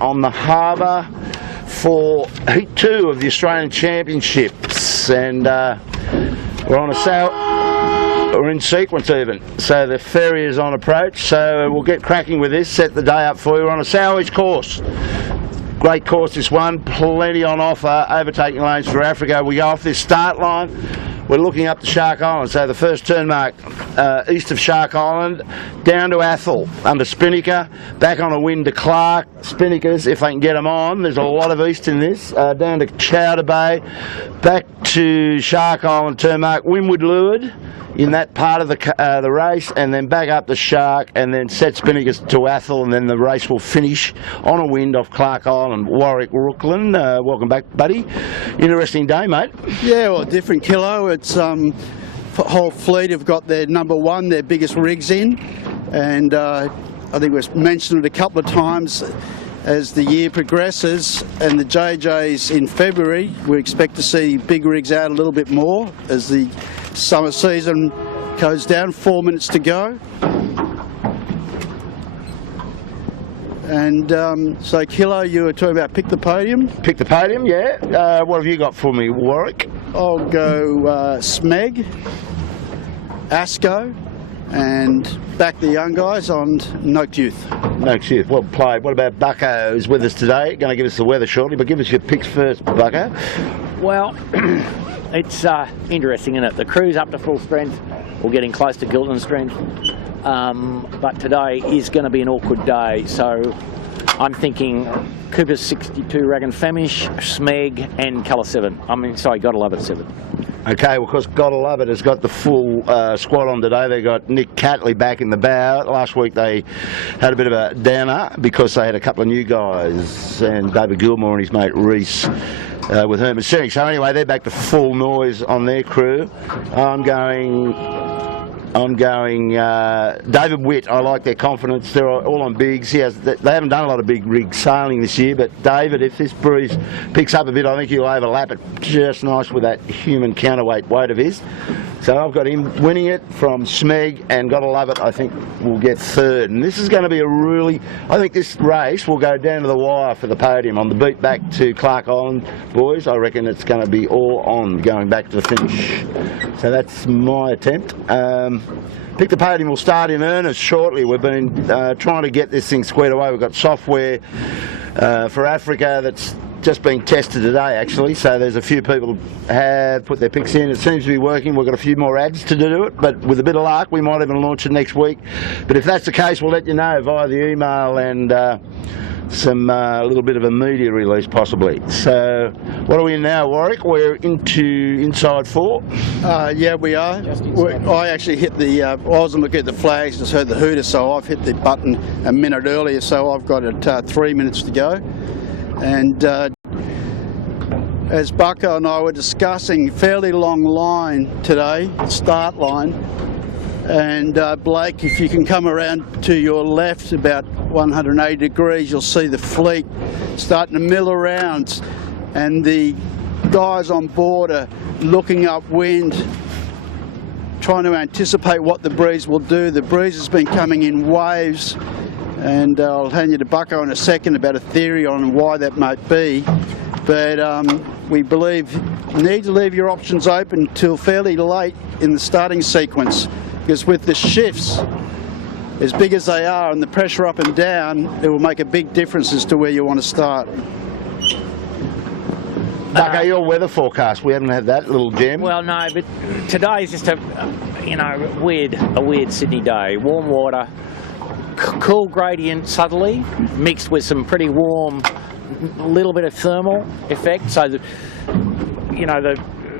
on the harbour for Heat 2 of the Australian Championships, and we're on a sail. We're in sequence even, so the ferry is on approach, so we'll get cracking with this, set the day up for you. We're on a salvage course. Great course this one, plenty on offer, overtaking lanes for Africa. We go off this start line, we're looking up to Shark Island, so the first turn mark east of Shark Island, down to Athol, under Spinnaker, back on a wind to Clark, Spinnakers, if they can get them on, there's a lot of east in this, down to Chowder Bay, back to Shark Island, turn mark, windward leeward, in that part of the race, and then back up the Shark, and then set Spinnakers to Athol, and then the race will finish on a wind off Clark Island, Warwick, Rooklyn. Welcome back, buddy. Interesting day, mate. Yeah, well, different kilo. It's whole fleet have got their number one, their biggest rigs in, and I think we've mentioned it a couple of times. As the year progresses and the JJs in February, we expect to see big rigs out a little bit more as the summer season goes down. 4 minutes to go. And so, Kilo, you were talking about pick the podium? Pick the podium, yeah. What have you got for me, Warwick? I'll go Smeg, Asco, and back the young guys on Noaked Youth. Noaked Youth, well played. What about Bucko, who's with us today? Going to give us the weather shortly, but give us your picks first, Bucko. Well, it's interesting, isn't it? The crew's up to full strength, or getting close to Gilton strength, but today is going to be an awkward day, so I'm thinking Cooper's 62 Rag & Famish, Smeg and Colour 7. Gotta Love It 7. Okay, well, of course, Gotta Love It has got the full squad on today. They got Nick Catley back in the bow. Last week they had a bit of a downer because they had a couple of new guys, and David Gilmore and his mate Reese with Herman Senick. So anyway, they're back to full noise on their crew. I'm going David Witt. I like their confidence. They're all on bigs. They haven't done a lot of big rig sailing this year, but David, if this breeze picks up a bit, I think he'll overlap it just nice with that human counterweight weight of his. So I've got him winning it from Smeg, and Gotta Love It, I think, will get third. And this is going to be I think this race will go down to the wire for the podium. On the beat back to Clark Island, boys, I reckon it's going to be all on going back to the finish. So that's my attempt. Pick the Podium will start in earnest shortly. We've been trying to get this thing squared away. We've got software for Africa that's just being tested today, actually, so there's a few people have put their picks in. It seems to be working. We've got a few more ads to do it, but with a bit of luck we might even launch it next week. But if that's the case, we'll let you know via the email and some little bit of a media release possibly. So what are we in now, Warwick? We're into inside four. Yeah, we are. I actually hit the I wasn't looking at the flags, just heard the hooter, so I've hit the button a minute earlier, so I've got it 3 minutes to go. And as Bucko and I were discussing, fairly long line today, start line. And Blake, if you can come around to your left about 180 degrees, you'll see the fleet starting to mill around, and the guys on board are looking upwind, trying to anticipate what the breeze will do. The breeze has been coming in waves, and I'll hand you to Bucko in a second about a theory on why that might be. But we believe you need to leave your options open till fairly late in the starting sequence, because with the shifts, as big as they are, and the pressure up and down, it will make a big difference as to where you want to start. Bucko, your weather forecast, we haven't had that little gem. Well, no, but today's just a weird Sydney day. Warm water, cool gradient subtly, mixed with some pretty warm, little bit of thermal effect. So, the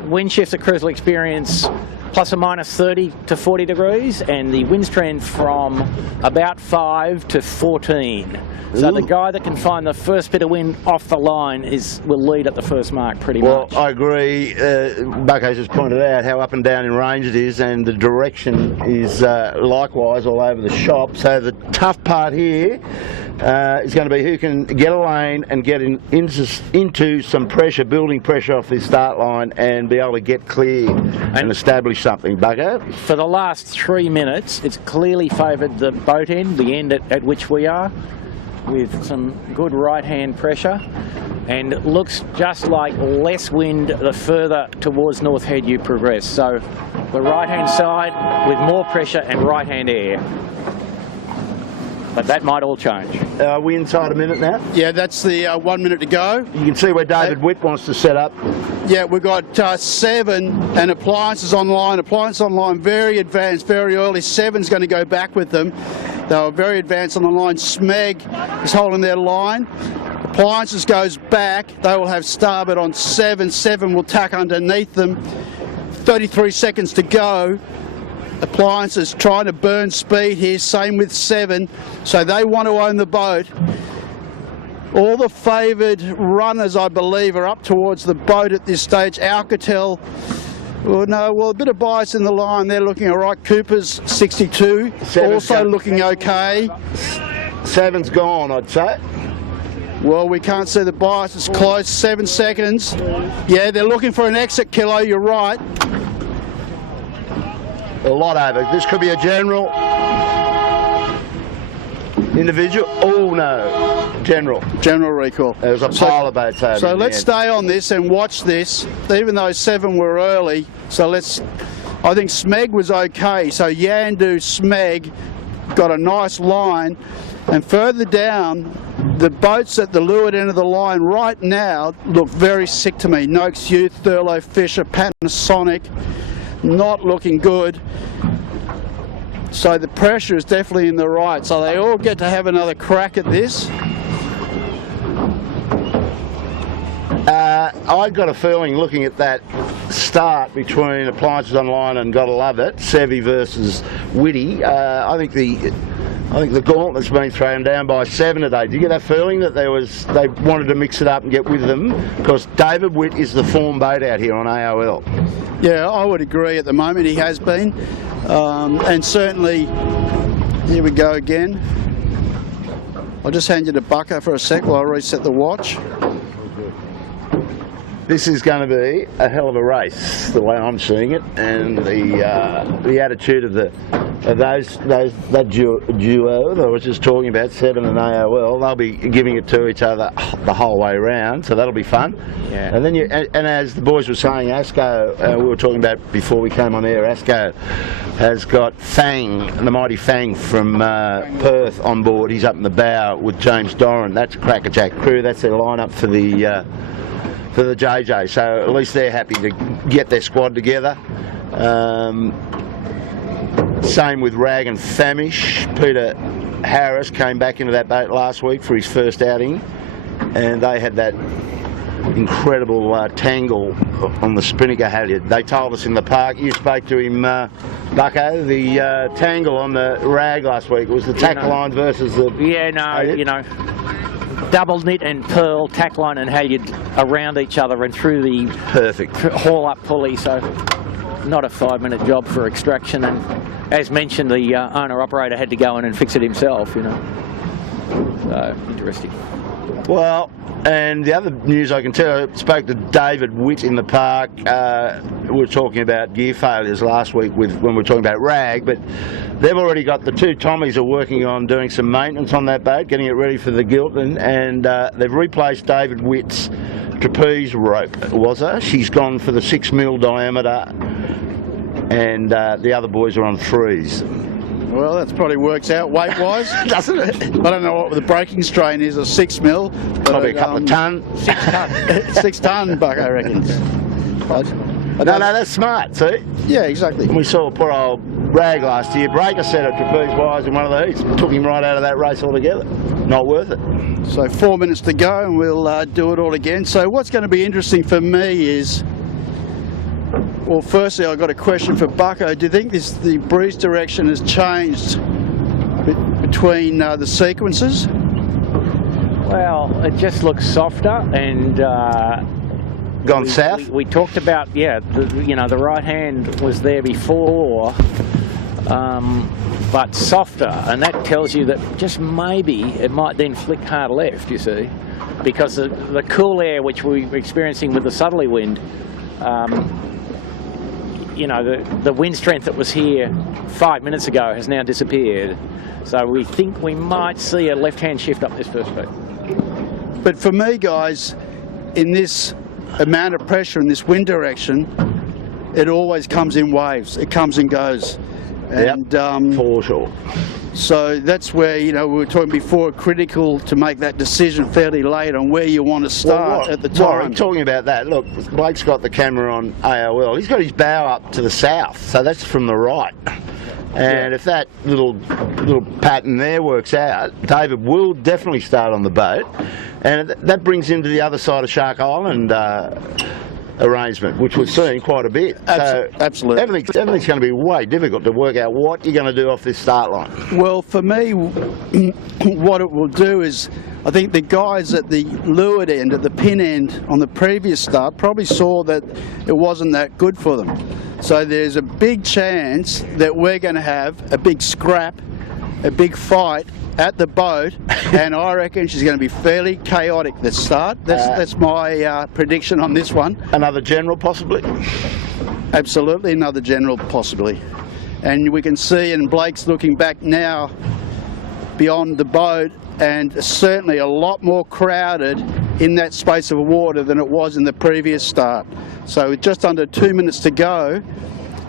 wind shifts that crews will experience plus or minus 30 to 40 degrees, and the winds trend from about 5 to 14. So the guy that can find the first bit of wind off the line will lead at the first mark pretty much. Well, I agree. Bucko's just pointed out how up and down in range it is, and the direction is likewise all over the shop. So the tough part here is going to be who can get a lane and get into some pressure, building pressure off this start line, and be able to get clear and establish something, Bucko. For the last 3 minutes, it's clearly favoured the boat end, the end at which we are. with some good right-hand pressure, and it looks just like less wind the further towards North Head you progress. So the right-hand side with more pressure and right-hand air. But that might all change. Are we inside a minute now? Yeah, that's the 1 minute to go. You can see where David Witt wants to set up. Yeah, we've got 7 and Appliances online. Appliances online, very advanced, very early. 7's going to go back with them. They were very advanced on the line. Smeg is holding their line. Appliances goes back. They will have starboard on 7. 7 will tack underneath them. 33 seconds to go. Appliances trying to burn speed here, same with 7, so they want to own the boat. All the favoured runners, I believe, are up towards the boat at this stage. Alcatel, a bit of bias in the line. They're looking all right. Cooper's 62, also looking okay. 7's gone, I'd say. Well, we can't see the bias. It's close. 7 seconds. Yeah, they're looking for an exit, Kilo. You're right. A lot over. This could be a general. Individual. Oh no. General. General recall. There's a pile of boats over. So let's stay on this and watch this, even though 7 were early. So I think Smeg was okay. So Yandu Smeg got a nice line. And further down, the boats at the leeward end of the line right now look very sick to me. Noakes Youth, Thurlow Fisher, Panasonic. Not looking good. So the pressure is definitely in the right. So they all get to have another crack at this. I got a feeling looking at that start between Appliances Online and Gotta Love It, Sevy versus Whitty, I think the gauntlet's been thrown down by 7 today. Do you get that feeling that they wanted to mix it up and get with them? Because David Witt is the form boat out here on AOL. Yeah, I would agree at the moment. He has been. And certainly, here we go again. I'll just hand you to Bucko for a sec while I reset the watch. This is going to be a hell of a race, the way I'm seeing it, and the attitude of that duo that I was just talking about, 7 and AOL, they'll be giving it to each other the whole way around, so that'll be fun. Yeah. And then and as the boys were saying, Asco, we were talking about before we came on air, Asco has got Fang, the mighty Fang from Perth on board. He's up in the bow with James Doran. That's a crackerjack crew. That's their lineup for the JJ, so at least they're happy to get their squad together. Same with Rag and Famish. Peter Harris came back into that boat last week for his first outing, and they had that incredible tangle on the Spinnaker halyard. They told us in the park, you spoke to him, Bucko, the tangle on the Rag last week was the tack line versus the... Yeah, no, halyard. Double knit and pearl, tack line and halyard around each other and through the perfect haul up pulley, so not a 5-minute job for extraction, and as mentioned, the owner operator had to go in and fix it himself, so interesting. Well, and the other news I can tell, I spoke to David Witt in the park. We were talking about gear failures last week when we were talking about Rag, but they've already got the 2 Tommies are working on doing some maintenance on that boat, getting it ready for the Gilton, and they've replaced David Witt's trapeze rope, she's gone for the 6mm diameter, and the other boys are on 3s. Well, that probably works out weight-wise. Doesn't it? I don't know what the braking strain is, a 6mm. Probably a couple of tonne. 6 tonne. 6 tonne, Bucko reckons. No, that's smart, see? Yeah, exactly. We saw poor old Rag last year break a set of trapeze wires in one of these. Took him right out of that race altogether. Not worth it. So 4 minutes to go and we'll do it all again. So what's going to be interesting for me is, well, firstly, I've got a question for Bucko. Do you think the breeze direction has changed between the sequences? Well, it just looks softer and... Gone south? We talked about, the right hand was there before, but softer, and that tells you that just maybe it might then flick hard left, you see, because the cool air which we're experiencing with the southerly wind, you know, the wind strength that was here 5 minutes ago has now disappeared. So we think we might see a left-hand shift up this first beat. But for me, guys, in this amount of pressure in this wind direction, it always comes in waves. It comes and goes. And for sure. so that's where, you know, we were talking before, critical to make that decision fairly late on where you want to start at the time. Warren, talking about that, look, Blake's got the camera on AOL. He's got his bow up to the south, so that's from the right. And if that little pattern there works out, David will definitely start on the boat, and that brings him to the other side of Shark Island arrangement, which we've seen quite a bit. Absolutely. Everything's going to be way difficult to work out what you're going to do off this start line. Well, for me, what it will do is, I think the guys at the leeward end, at the pin end on the previous start, probably saw that it wasn't that good for them. So there's a big chance that we're going to have a big scrap, a big fight at the boat, and I reckon she's going to be fairly chaotic this start. That's my prediction on this one. Another general, possibly? Absolutely, another general, possibly. And we can see, and Blake's looking back now beyond the boat, and certainly a lot more crowded in that space of water than it was in the previous start. So with just under 2 minutes to go,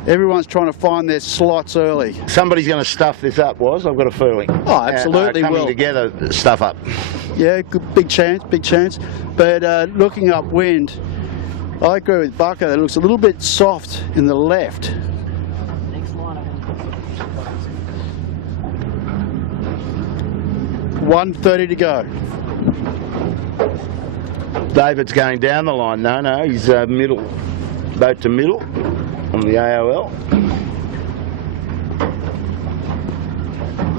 everyone's trying to find their slots early. Somebody's going to stuff this up, I've got a feeling. Oh, absolutely coming will. together, stuff up. Yeah, good, big chance. But looking upwind, I agree with Bucko. It looks a little bit soft in the left. 1:30 to go. David's going down the line. No, he's middle, boat to middle on the AOL.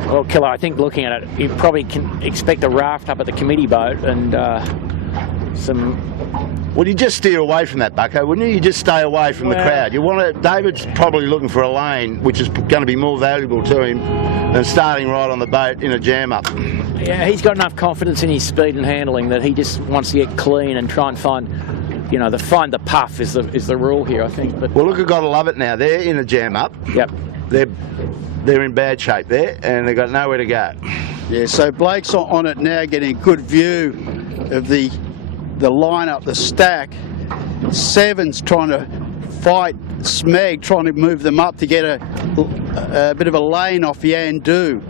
Well, Killer, I think looking at it, you probably can expect a raft up at the committee boat and some... Well, you just steer away from that, Bucko, wouldn't you? You just stay away from the crowd. You want to. David's probably looking for a lane, which is going to be more valuable to him than starting right on the boat in a jam up. Yeah, he's got enough confidence in his speed and handling that he just wants to get clean and try and find, you know, find the puff is the rule here, I think. But well, look, I've got to love it now. They're in a jam up. Yep. They're in bad shape there, and they've got nowhere to go. Yeah, so Blake's on it now, getting a good view of the lineup, the stack. Seven's trying to fight Smeg, trying to move them up to get a bit of a lane off Yandu,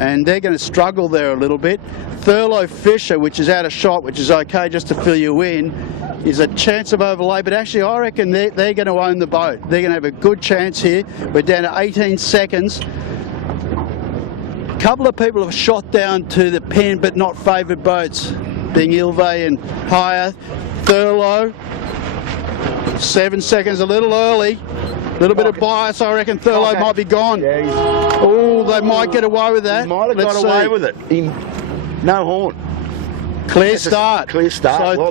and they're going to struggle there a little bit. Thurlow Fisher, which is out of shot, which is okay just to fill you in, is a chance of overlay, but actually I reckon they're going to own the boat. They're going to have a good chance here. We're down to 18 seconds. A couple of people have shot down to the pen, but not favoured boats, being Ilve and higher. Thurlow, 7 seconds, a little early. A little bit of bias, I reckon Thurlow might be gone. Yeah, oh, they might get away with that. He might have got away with it. No horn. Clear start. Clear start. So Well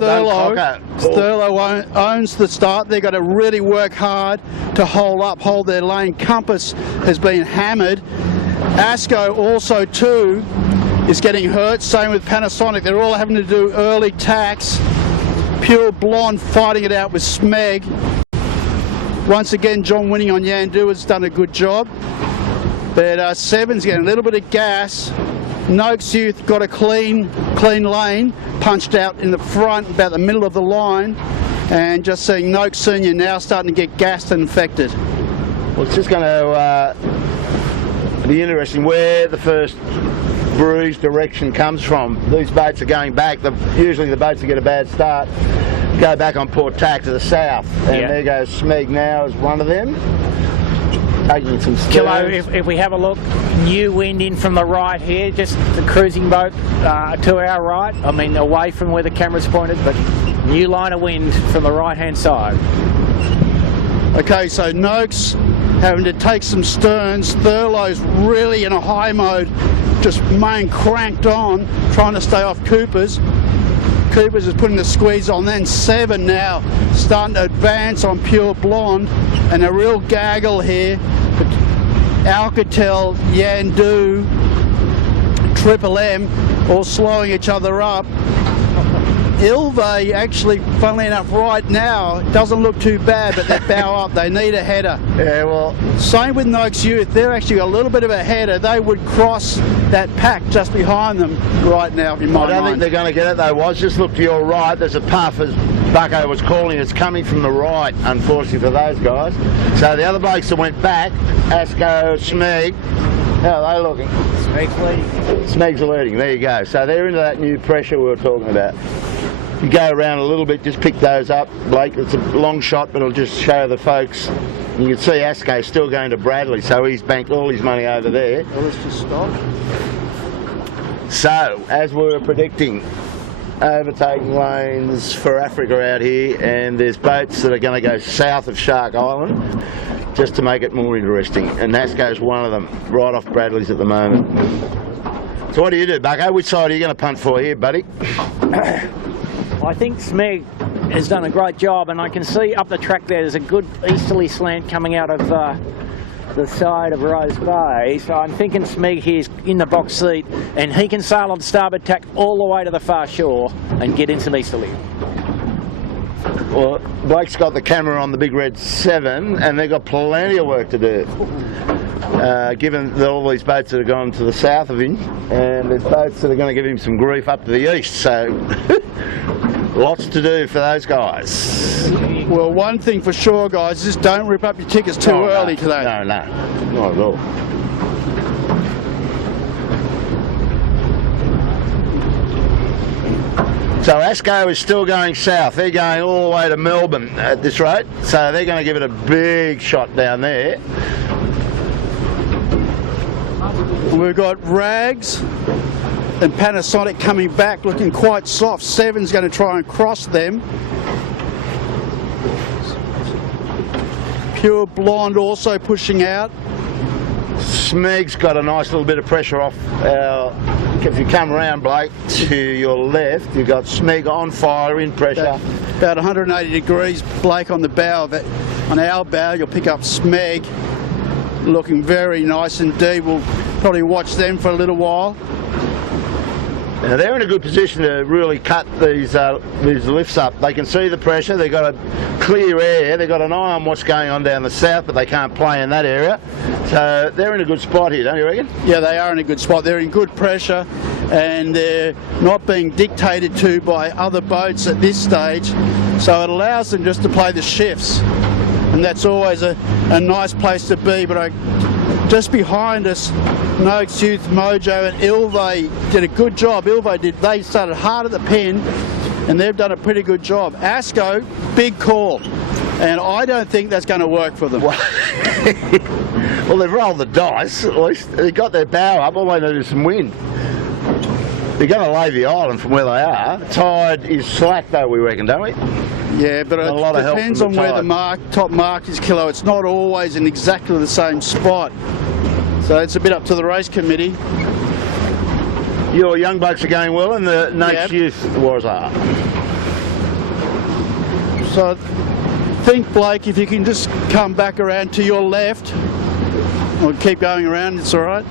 Thurlow owns the start. They've got to really work hard to hold their lane. Compass has been hammered. Asco also too is getting hurt. Same with Panasonic. They're all having to do early tacks. Pure Blonde fighting it out with Smeg. Once again, John Winning on Yandu has done a good job. But Seven's getting a little bit of gas. Noakes Youth got a clean lane, punched out in the front, about the middle of the line, and just seeing Noakes Senior now starting to get gassed and infected. Well, it's just going to be interesting where the first bruise direction comes from. These boats are going back. Usually the boats that get a bad start go back on Port Tack to the south, and there goes Smeg now as one of them. Taking some steers. Kilo, if we have a look, new wind in from the right here, just the cruising boat to our right. I mean, away from where the camera's pointed, but new line of wind from the right-hand side. Okay, so Noakes having to take some sterns. Thurlow's really in a high mode, just main cranked on, trying to stay off Cooper's. Cooper's is putting the squeeze on. Then Seven now starting to advance on Pure Blonde, and a real gaggle here. Alcatel, Yandu, Triple M all slowing each other up. Ilve actually, funnily enough, right now, doesn't look too bad, but they bow up. They need a header. Yeah, well... Same with Noakes Youth. They're actually got a little bit of a header. They would cross that pack just behind them right now, in my I don't mind. think they're going to get it, though, Was. Just look to your right. There's a puff, as Bucko was calling. It's coming from the right, unfortunately, for those guys. So the other blokes that went back, Asco, Smeg, how are they looking? Smeg's leading. Smeg's leading, there you go. So they're into that new pressure we were talking about. You go around a little bit, just pick those up, Blake. It's a long shot, but it'll just show the folks. You can see Asco still going to Bradley, so he's banked all his money over there. Well, let's just stop. So, as we were predicting, overtaking lanes for Africa out here, and there's boats that are going to go south of Shark Island just to make it more interesting. And Asco's one of them, right off Bradley's at the moment. So what do you do, Bucko? Which side are you going to punt for here, buddy? I think Smeg has done a great job, and I can see up the track there's a good easterly slant coming out of the side of Rose Bay. So I'm thinking Smeg here's in the box seat, and he can sail on the starboard tack all the way to the far shore and get in some easterly. Well, Blake's got the camera on the Big Red 7, and they've got plenty of work to do. Given that all these boats that are gone to the south of him, and there's boats that are going to give him some grief up to the east, so lots to do for those guys. Well, one thing for sure, guys, just don't rip up your tickets too early today. No, not at all. So Asco is still going south. They're going all the way to Melbourne at this rate, so they're going to give it a big shot down there. We've got Rags and Panasonic coming back looking quite soft. Seven's going to try and cross them. Pure Blonde also pushing out. Smeg's got a nice little bit of pressure off our... If you come around, Blake, to your left, you've got Smeg on fire, in pressure. About 180 degrees, Blake, on the bow of it. On our bow, you'll pick up Smeg. Looking very nice indeed. We'll probably watch them for a little while. Now they're in a good position to really cut these lifts up. They can see the pressure, they've got a clear air, they've got an eye on what's going on down the south, but they can't play in that area. So they're in a good spot here, don't you reckon? Yeah, they are in a good spot. They're in good pressure, and they're not being dictated to by other boats at this stage. So it allows them just to play the shifts. And that's always a nice place to be. But just behind us, Noakes Youth, Mojo and Ilve did a good job. They started hard at the pin, and they've done a pretty good job. Asco, big call, and I don't think that's going to work for them. Well, they've rolled the dice. At least they got their bow up. All they need is some wind. They're going to lay the island from where they are. Tide is slack, though, we reckon, don't we? Yeah, but it depends on where the top mark is, Kilo. It's not always in exactly the same spot. So it's a bit up to the race committee. Your young blokes are going well, and the Noakes Youth wars are. So I think, Blake, if you can just come back around to your left, or keep going around, it's all right.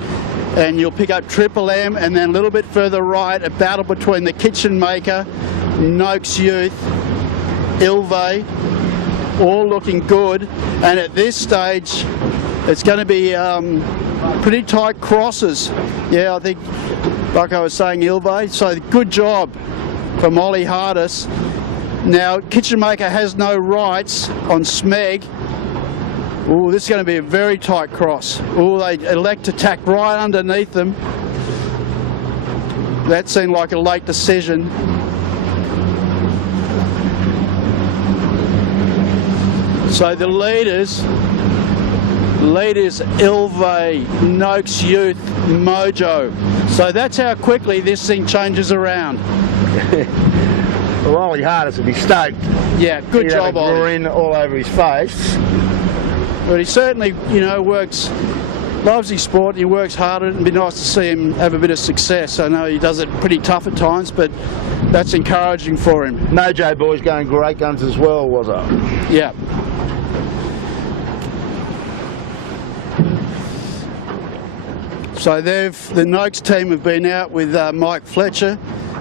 And you'll pick up Triple M, and then a little bit further right, a battle between the Kitchen Maker, Noakes Youth, Ilve, all looking good. And at this stage, it's going to be pretty tight crosses. Yeah, I think Bucko was saying Ilve. So good job from Ollie Hardis. Now, Kitchen Maker has no rights on Smeg. Ooh, this is going to be a very tight cross. Ooh, they elect to tack right underneath them. That seemed like a late decision. So the leaders Ilve, Noakes Youth, Mojo. So that's how quickly this thing changes around. Well, Ollie Hardis would be stoked. Yeah, good job, Ollie. He'd have a grin all over his face. But he certainly, loves his sport. He works hard at it. It'd be nice to see him have a bit of success. I know he does it pretty tough at times, but that's encouraging for him. Mojo boys going great guns as well, was it? Yeah. So the Noakes team have been out with Mike Fletcher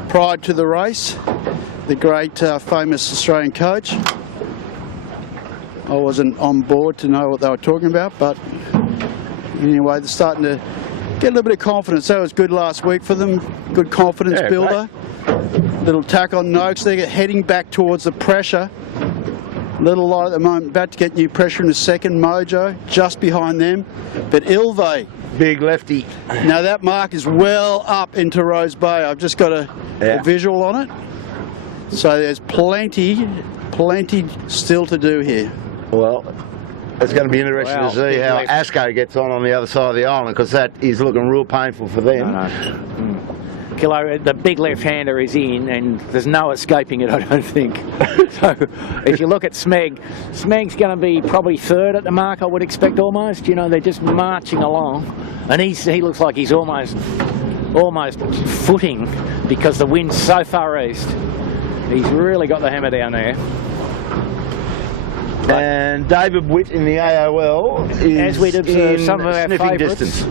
prior to the race, the great famous Australian coach. I wasn't on board to know what they were talking about, but anyway, they're starting to get a little bit of confidence. That was good last week for them. Good confidence builder. Little tack on Noakes. They're heading back towards the pressure. Little light at the moment. About to get new pressure in a second. Mojo just behind them. But Ilve. Big lefty. Now that mark is well up into Rose Bay. I've just got a visual on it. So there's plenty still to do here. Well, it's going to be interesting to see how Asco gets on the other side of the island, because that is looking real painful for them. Kilo, the big left-hander is in, and there's no escaping it, I don't think. So if you look at Smeg, Smeg's going to be probably third at the mark, I would expect almost. You know, they're just marching along, and he looks like he's almost footing because the wind's so far east. He's really got the hammer down there. And David Witt in the AOL is, as we'd observed, some of our favourites.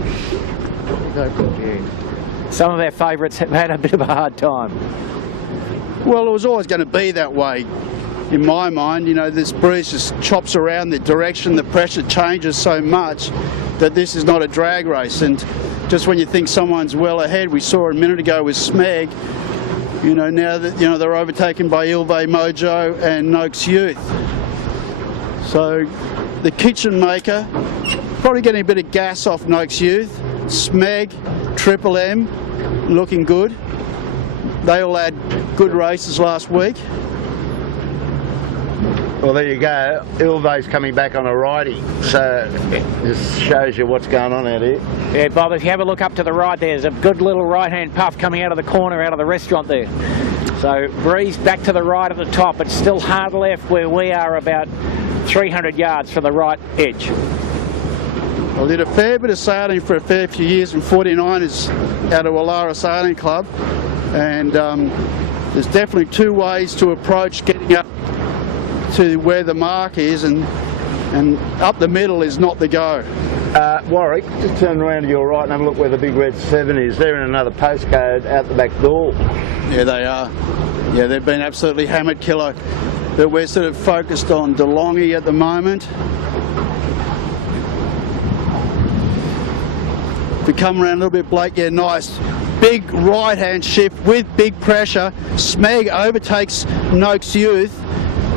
Some of our favourites have had a bit of a hard time. Well, it was always going to be that way, in my mind. You know, this breeze just chops around the direction, the pressure changes so much that this is not a drag race. And just when you think someone's well ahead, we saw a minute ago with Smeg, you know, now that, you know, they're overtaken by Ilve, Mojo and Noakes Youth. So the kitchen maker probably getting a bit of gas off Noakes Youth. Smeg, Triple M, looking good. They all had good races last week. Well, there you go. Ilve's coming back on a righty, so it just shows you what's going on out here. Yeah, Bob, if you have a look up to the right, there's a good little right-hand puff coming out of the corner, out of the restaurant there. So breeze back to the right at the top. It's still hard left where we are, about 300 yards from the right edge. I did a fair bit of sailing for a fair few years in 49ers out of Wallara Sailing Club, and there's definitely two ways to approach getting up to where the mark is, and up the middle is not the go. Warwick, just turn around to your right and have a look where the big red 7 is. They're in another postcode out the back door. Yeah, they are. Yeah, they've been absolutely hammered, Kilo. But we're sort of focused on DeLonghi at the moment. We come around a little bit, Blake. Yeah, nice. Big right-hand shift with big pressure. Smeg overtakes Noakes Youth.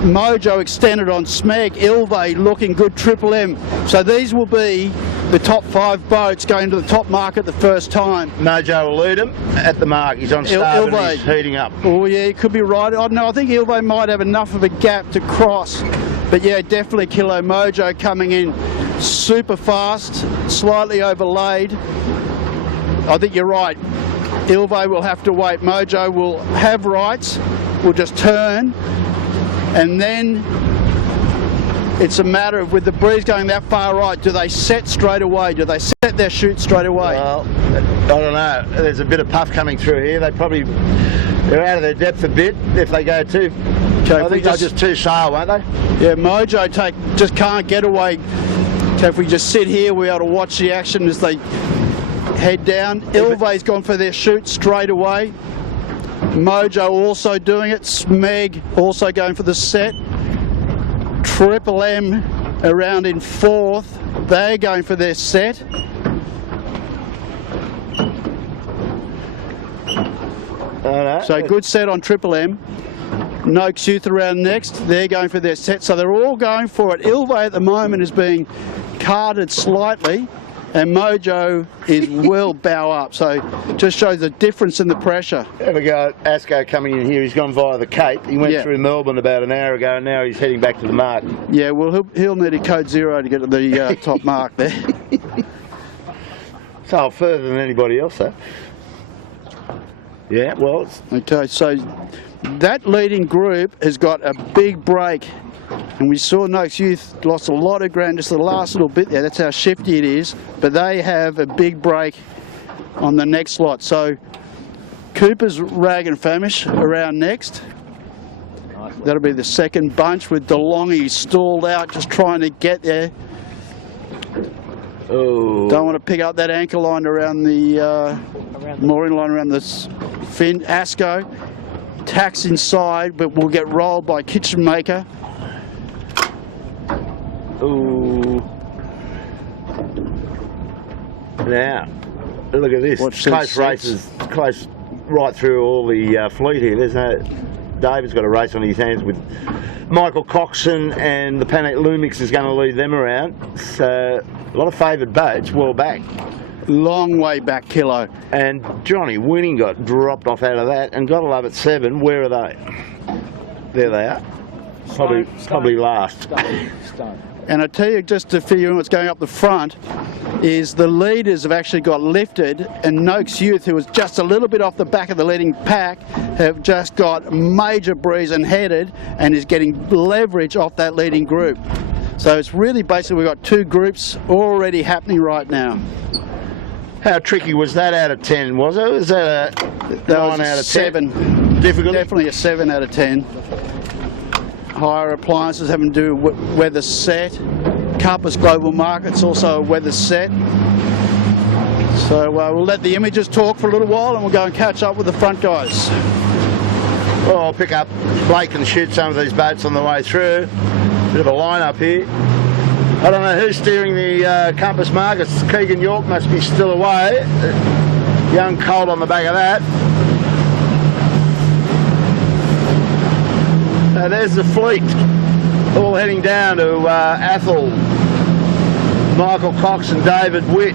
Mojo extended on Smeg. Ilve looking good, Triple M. So these will be the top 5 boats going to the top mark at the first time. Mojo will lead him at the mark. He's on starboard and he's heating up. Oh yeah, he could be right. I don't know, I think Ilve might have enough of a gap to cross. But yeah, definitely Kilo. Mojo coming in super fast, slightly overlaid. I think you're right. Ilve will have to wait. Mojo will have rights, will just turn, and then it's a matter of, with the breeze going that far right, do they set straight away? Do they set their chute straight away? Well, I don't know. There's a bit of puff coming through here. They're out of their depth a bit if they go too. I think they'll just two sail, won't they? Yeah, Mojo just can't get away. So if we just sit here, we're able to watch the action as they head down. Ilve's gone for their chute straight away. Mojo also doing it. Smeg also going for the set. Triple M around in 4th. They're going for their set. So good set on Triple M. Noakes Youth around next. They're going for their set. So they're all going for it. Ilve at the moment is being carted slightly, and Mojo is well bow up. So just shows the difference in the pressure. Have a go at Asco coming in here. He's gone via the Cape. He went through Melbourne about an hour ago, and now he's heading back to the mark. Yeah, well, he'll need a code 0 to get to the top mark there. So further than anybody else, though. Yeah, well. Okay, so that leading group has got a big break. And we saw Noakes Youth lost a lot of ground, just the last little bit there. That's how shifty it is. But they have a big break on the next lot. So Cooper's Rag and Famish around next. That'll be the second bunch with DeLonghi stalled out, just trying to get there. Oh. Don't want to pick up that anchor line around the mooring line around the fin. Asco. tacks inside, but will get rolled by Kitchen Maker. Ooh. Now, look at this. Watch Close these races, close right through all the fleet here. There's no. David's got a race on his hands with Michael Coxon, and the Panic Lumix is going to lead them around. So a lot of favoured boats, well back. Long way back, Kilo. And Johnny Winning got dropped off out of that, and got to love at 7. Where are they? There they are. Probably last. Stone. And I tell you, just to fill you in what's going up the front, is the leaders have actually got lifted, and Noakes Youth, who was just a little bit off the back of the leading pack, have just got major breeze and headed, and is getting leverage off that leading group. So it's really basically we've got 2 groups already happening right now. How tricky was that out of 10, was it? Was that a 9 out of 10? 7. Difficult? Definitely a 7 out of 10. Higher appliances having to do with weather set. Compass Global Markets also a weather set. So we'll let the images talk for a little while, and we'll go and catch up with the front guys. Well, I'll pick up. Blake can shoot some of these boats on the way through. Bit of a line-up here. I don't know who's steering the Compass Markets. Keegan York must be still away. Young Colt on the back of that. There's the fleet, all heading down to Athol, Michael Cox and David Witt,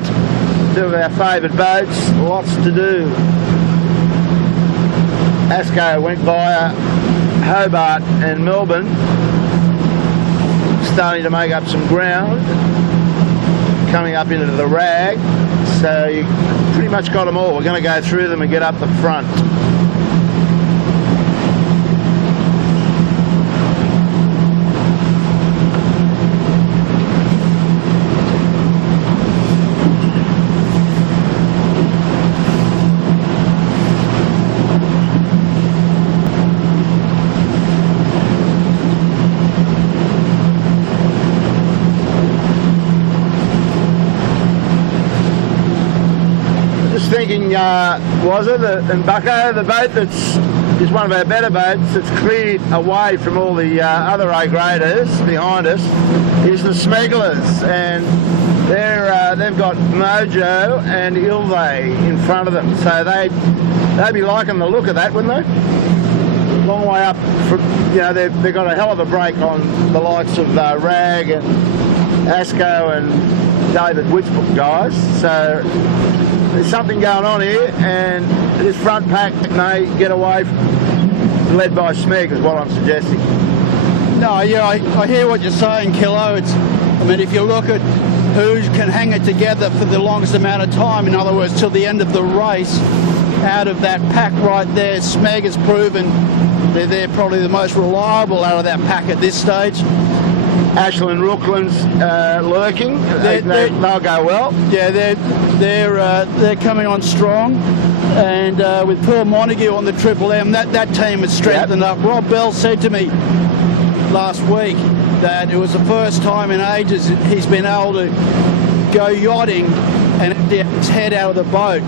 2 of our favoured boats, lots to do. Asco went via Hobart and Melbourne, starting to make up some ground, coming up into the Rag, so you pretty much got them all. We're going to go through them and get up the front. Thinking, was it the Bucko, the boat is one of our better boats that's cleared away from all the other A-graders behind us, is the Smegglers, and they've got Mojo and Ilve in front of them, so they'd be liking the look of that, wouldn't they? Long way up, from, they've got a hell of a break on the likes of Rag and Asco and David Witt's guys, so there's something going on here, and this front pack may get away, led by Smeg, is what I'm suggesting. No, yeah, I hear what you're saying, Kilo. If you look at who can hang it together for the longest amount of time, in other words, till the end of the race, out of that pack right there, Smeg has proven they're probably the most reliable out of that pack at this stage. Ashland Rookland's lurking. They'll go well. Yeah, they're coming on strong, and with Paul Montague on the Triple M, that team has strengthened up. Rob Bell said to me last week that it was the first time in ages he's been able to go yachting and empty his head out of the boat.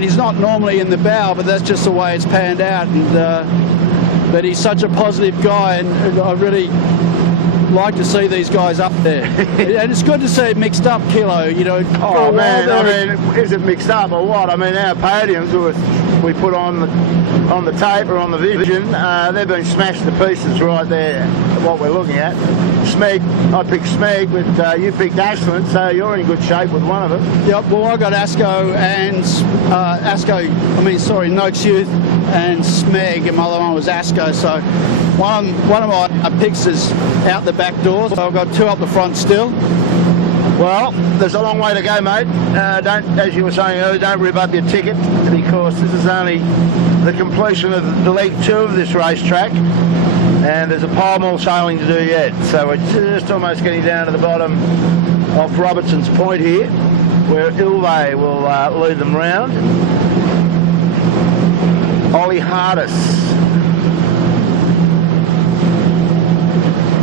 He's not normally in the bow, but that's just the way it's panned out. And but he's such a positive guy, and I really like to see these guys up there. And it's good to see it mixed up, Kilo, Oh man, is it mixed up or what? Our podiums we put on the tape or on the vision, they've been smashed to pieces right there, what we're looking at. Smeg, I picked Smeg, but you picked Ashland, so you're in good shape with one of them. Yep, well I got Asco and Noakes Youth and Smeg, and my other one was Asco, so one of my picks is out the back door, so I've got 2 up the front still. Well, there's a long way to go, mate. Don't, as you were saying earlier, don't rip up your ticket, because this is only the completion of the leg 2 of this racetrack, and there's a pile more sailing to do yet. So we're just almost getting down to the bottom of Robertson's Point here, where Ilve will lead them round. Ollie Hardis.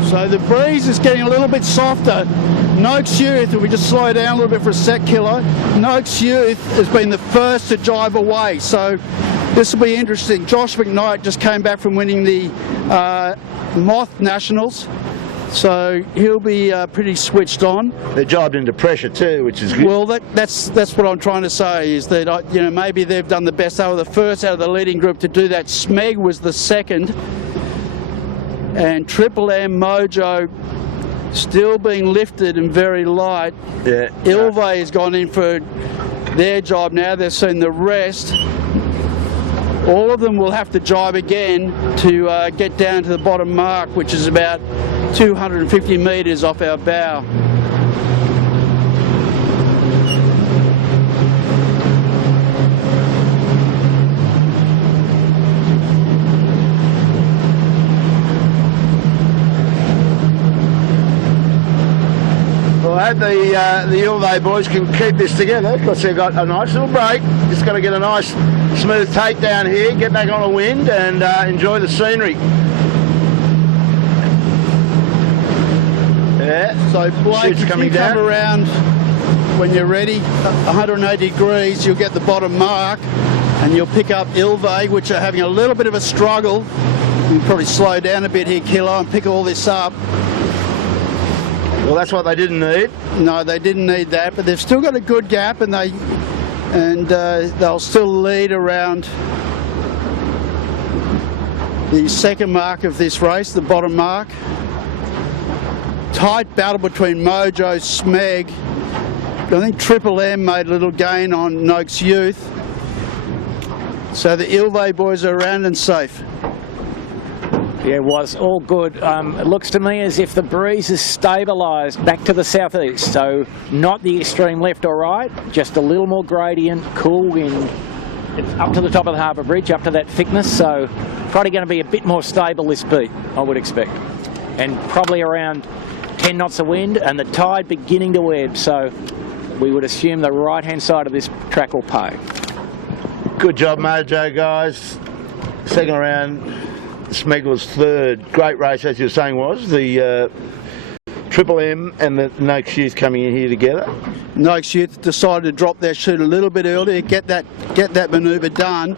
So the breeze is getting a little bit softer. Noakes Youth, if we just slow down a little bit for a sec, Kilo, Noakes Youth has been the first to drive away. So This will be interesting. Josh McKnight just came back from winning the Moth Nationals, so he'll be pretty switched on. They're jobbed into pressure too, which is good. Well, that's what I'm trying to say, is that maybe they've done the best. They were the first out of the leading group to do that. Smeg was the second, and Triple M Mojo still being lifted and very light. Yeah. Ilve has gone in for their job now. They've seen the rest. All of them will have to jibe again to get down to the bottom mark, which is about 250 metres off our bow. I hope the Ilve boys can keep this together, because they've got a nice little break. Just got to get a nice smooth take down here, get back on a wind and enjoy the scenery. Yeah, so Blake, if you come around when you're ready, 180 degrees, you'll get the bottom mark and you'll pick up Ilve, which are having a little bit of a struggle. You'll probably slow down a bit here, Kilo, and pick all this up. Well, that's what they didn't need. No, they didn't need that, but they've still got a good gap, and they'll still lead around the second mark of this race, the bottom mark. Tight battle between Mojo, Smeg. I think Triple M made a little gain on Noakes Youth. So the Ilve boys are around and safe. Yeah, it was all good. It looks to me as if the breeze has stabilised back to the southeast, so not the extreme left or right, just a little more gradient, cool wind. It's up to the top of the harbour bridge, up to that thickness, so probably going to be a bit more stable this beat, I would expect. And probably around 10 knots of wind, and the tide beginning to ebb, so we would assume the right-hand side of this track will pay. Good job, Mojo, guys. Second round. Smeg was third. Great race, as you were saying, was the Triple M and the Noakes Youth coming in here together. Noakes Youth decided to drop their chute a little bit earlier, get that manoeuvre done.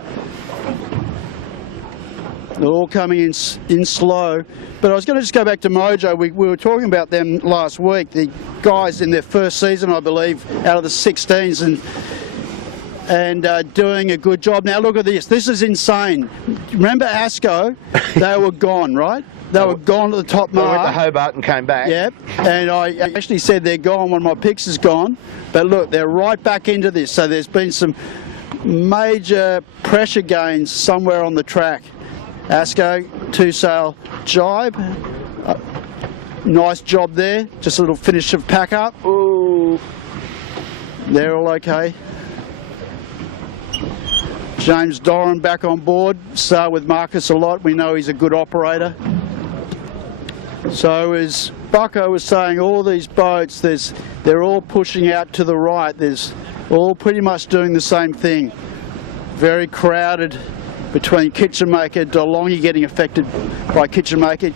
They're all coming in slow. But I was going to just go back to Mojo. We were talking about them last week. The guys in their first season, I believe, out of the 16s, and doing a good job. Now look at this. This is insane. Remember Asco? They were gone, right? They were gone at the top mark. They went to Hobart and came back. Yep. And I actually said they're gone. One of my picks is gone. But look, they're right back into this. So there's been some major pressure gains somewhere on the track. Asco, two-sail jibe. Nice job there. Just a little finish of pack up. Ooh. They're all okay. James Doran back on board. Start with Marcus a lot. We know he's a good operator. So as Bucko was saying, all these boats, they're all pushing out to the right. There's all pretty much doing the same thing. Very crowded between Kitchenmaker, DeLonghi getting affected by Kitchenmaker.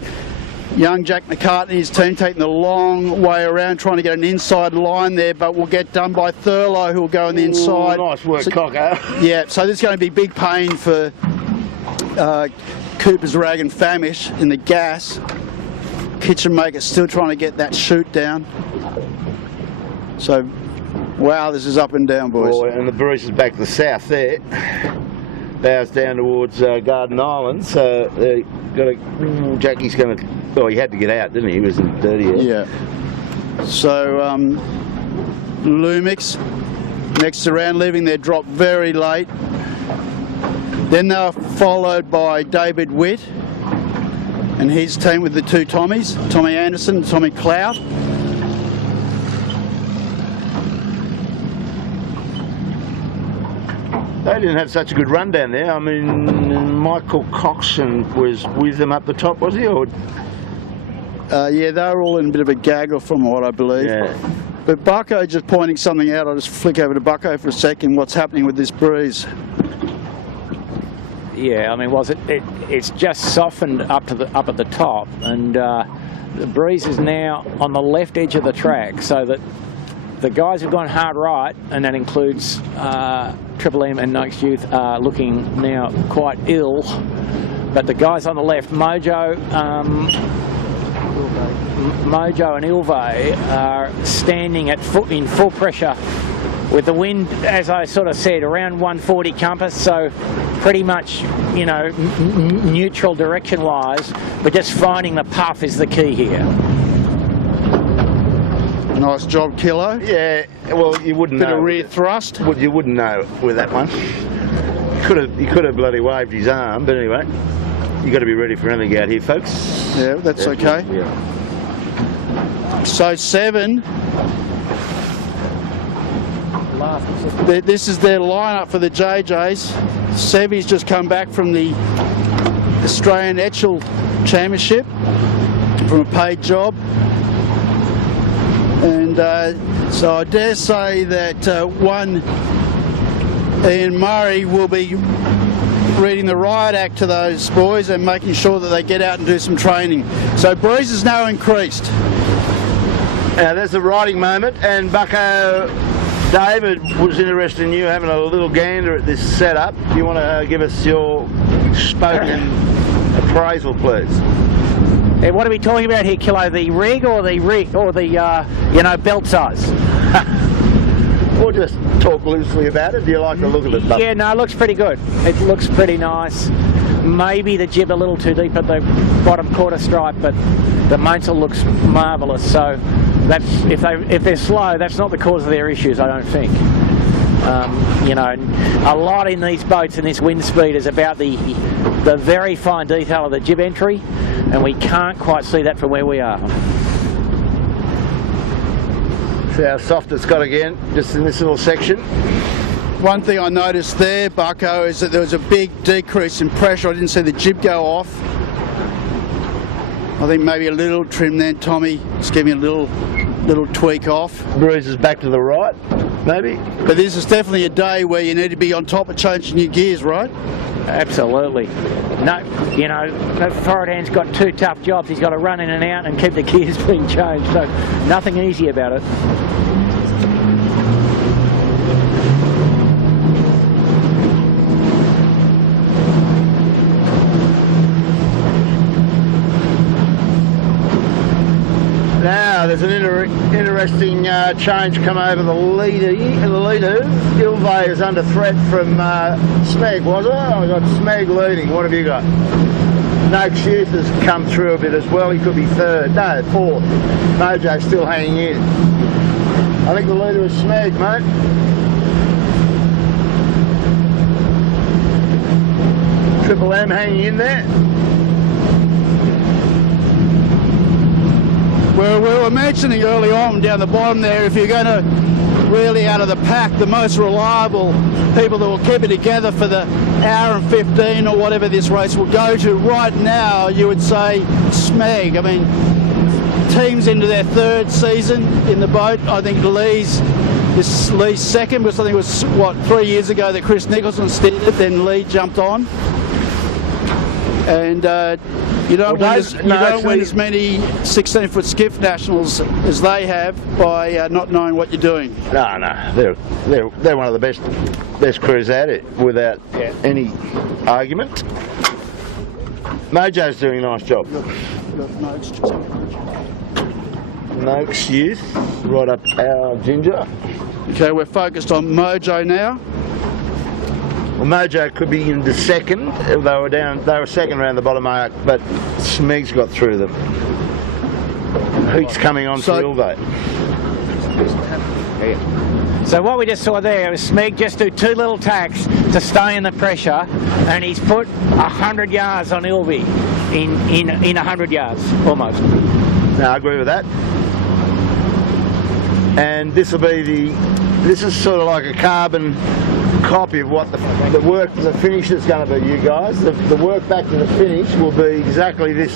Young Jack McCartney, his team taking the long way around, trying to get an inside line there, but will get done by Thurlow, who will go on the inside. Ooh, nice work, Cocker. Yeah, so this is going to be big pain for Cooper's Rag and Famish in the gas. Kitchenmaker still trying to get that chute down. So, wow, this is up and down, boys. Boy, and the breeze is back to the south there. Bows down towards Garden Island, so Jackie's going to. Well, he had to get out, didn't he? He was in dirty. Yeah. So Lumix next around, leaving their drop very late. Then they were followed by David Witt and his team with the two Tommies, Tommy Anderson and Tommy Clout. They didn't have such a good run down there. I mean, Michael Coxon was with them up the top, was he? Or? Yeah, they were all in a bit of a gaggle from what I believe. Yeah. But Bucko just pointing something out. I'll just flick over to Bucko for a second. What's happening with this breeze? Yeah, I mean, it's just softened up at the top, and the breeze is now on the left edge of the track, so that the guys who've gone hard right, and that includes Triple M and Noakes Youth, are looking now quite ill. But the guys on the left, Mojo and Ilve, are standing in full pressure with the wind, as I sort of said, around 140 compass, so pretty much, you know, neutral direction-wise, but just finding the puff is the key here. Nice job, Kilo. Yeah, well, you wouldn't know. Bit of rear thrust. Well, you wouldn't know with that one. He could have bloody waved his arm, but anyway, you got to be ready for anything out here, folks. Yeah, that's okay. Yeah. So 7. This is their lineup for the JJs. Sevy's just come back from the Australian Etchell Championship from a paid job. And so I dare say that one Ian Murray will be reading the riot act to those boys and making sure that they get out and do some training. So breeze is now increased. Now there's the riding moment, and Bucko, David was interested in you having a little gander at this setup. Do you want to give us your spoken appraisal, please? Hey, what are we talking about here, Kilo? The rig or the you know, belt size? Or just talk loosely about it. Do you like the look of it? Yeah, no, it looks pretty good. It looks pretty nice. Maybe the jib a little too deep at the bottom quarter stripe, but the mainsail looks marvellous. So that's if they're slow, that's not the cause of their issues, I don't think. You know, a lot in these boats and this wind speed is about the very fine detail of the jib entry, and we can't quite see that from where we are. See how soft it's got again, just in this little section. One thing I noticed there, Bucko, is that there was a big decrease in pressure. I didn't see the jib go off. I think maybe a little trim then, Tommy. Just give me a little tweak off. Breeze is back to the right, maybe. But this is definitely a day where you need to be on top of changing your gears, right? Absolutely. No, you know, the forward hand's got 2 tough jobs. He's got to run in and out and keep the gears being changed, so nothing easy about it. Now there's an interesting change come over the leader. Ilve is under threat from Smeg, was it? I got Smeg leading. What have you got? Noakes Youth has come through a bit as well. He could be 3rd. No, 4th. Mojo's still hanging in. I think the leader is Smeg, mate. Triple M hanging in there. We were mentioning early on down the bottom there, if you're going to really out of the pack, the most reliable people that will keep it together for the hour and 15 or whatever this race will go to, right now you would say Smeg. I mean, teams into their 3rd season in the boat. I think Lee's 2nd, because I think it was, what, 3 years ago that Chris Nicholson steered it, then Lee jumped on. And you don't win as many 16-foot skiff nationals as they have by not knowing what you're doing. No, they're one of the best crews at it, without any argument. Mojo's doing a nice job. Noakes Youth, right up our ginger. Okay, we're focused on Mojo now. Well, Mojo could be into 2nd. They were 2nd around the bottom mark, but Smeg's got through them. Heat's coming on for Ilve. So what we just saw there was Smeg just do 2 little tacks to stay in the pressure, and he's put 100 yards on Ilve in 100 yards almost. No, I agree with that. And this is sort of like a carbon copy of what the work to the finish is going to be, you guys. The work back to the finish will be exactly this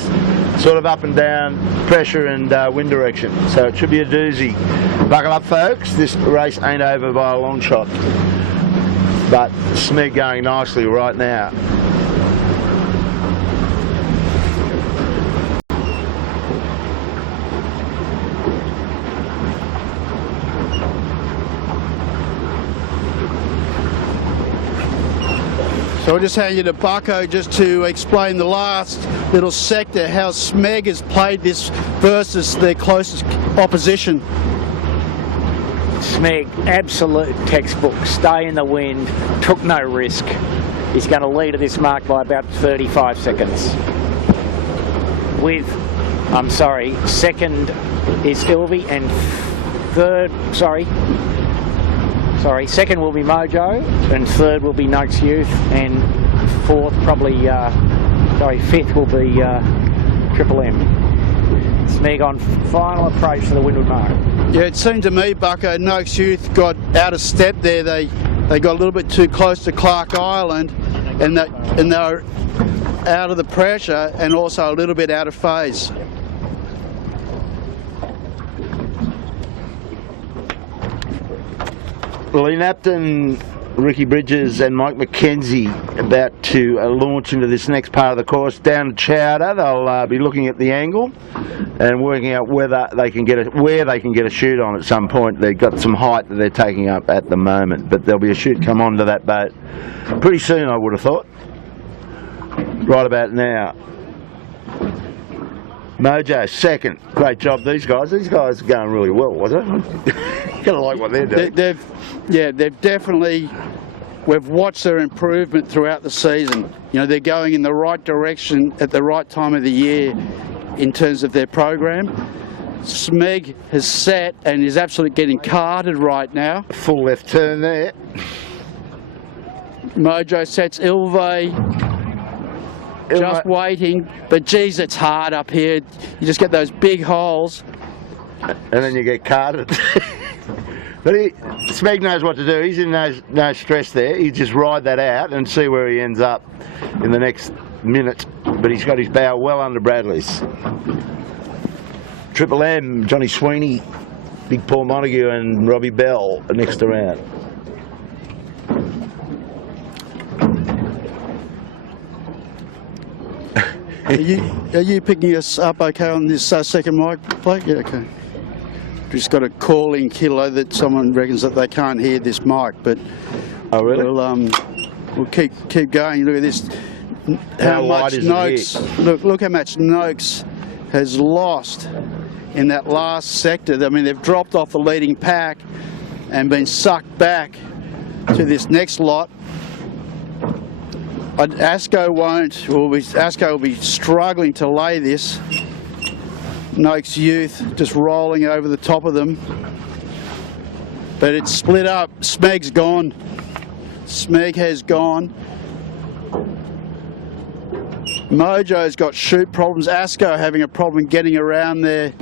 sort of up and down pressure and wind direction. So it should be a doozy. Buckle up, folks. This race ain't over by a long shot. But Smeg going nicely right now. I'll just hand you to Bucko just to explain the last little sector, how Smeg has played this versus their closest opposition. Smeg, absolute textbook, stay in the wind, took no risk. He's going to lead at this mark by about 35 seconds. Second is Ilvy and second will be Mojo and third will be Noakes Youth and fifth will be Triple M. Smeg on final approach to the windward mark. Yeah, it seemed to me, Bucko, Noakes Youth got out of step there. They got a little bit too close to Clark Island and they were out of the pressure and also a little bit out of phase. Lee Knapton, Ricky Bridges and Mike McKenzie about to launch into this next part of the course down to Chowder. They'll be looking at the angle and working out whether they can get where they can get a shoot on at some point. They've got some height that they're taking up at the moment, but there'll be a shoot come onto that boat pretty soon, I would have thought. Right about now. Mojo second. Great job, these guys. These guys are going really well, wasn't it? Kind of like what they're doing. They've definitely. We've watched their improvement throughout the season. You know, they're going in the right direction at the right time of the year in terms of their program. Smeg has set and is absolutely getting carted right now. Full left turn there. Mojo sets Ilve. Just waiting, but geez, it's hard up here. You just get those big holes. And then you get carted. But Smeg knows what to do. He's in no stress there. He just ride that out and see where he ends up in the next minute. But he's got his bow well under Bradley's. Triple M, Johnny Sweeney, Big Paul Montague and Robbie Bell are next around. Are you picking us up okay on this second mic, Blake? Yeah, okay. Just got a calling kilo that someone reckons that they can't hear this mic, but oh really? We'll keep going. Look at this. How much Noakes? Look how much Noakes has lost in that last sector. I mean, they've dropped off the leading pack and been sucked back to this next lot. Asco will be struggling to lay this. Noakes Youth just rolling over the top of them. But it's split up. Smeg's gone. Smeg has gone. Mojo's got chute problems. Asco having a problem getting around there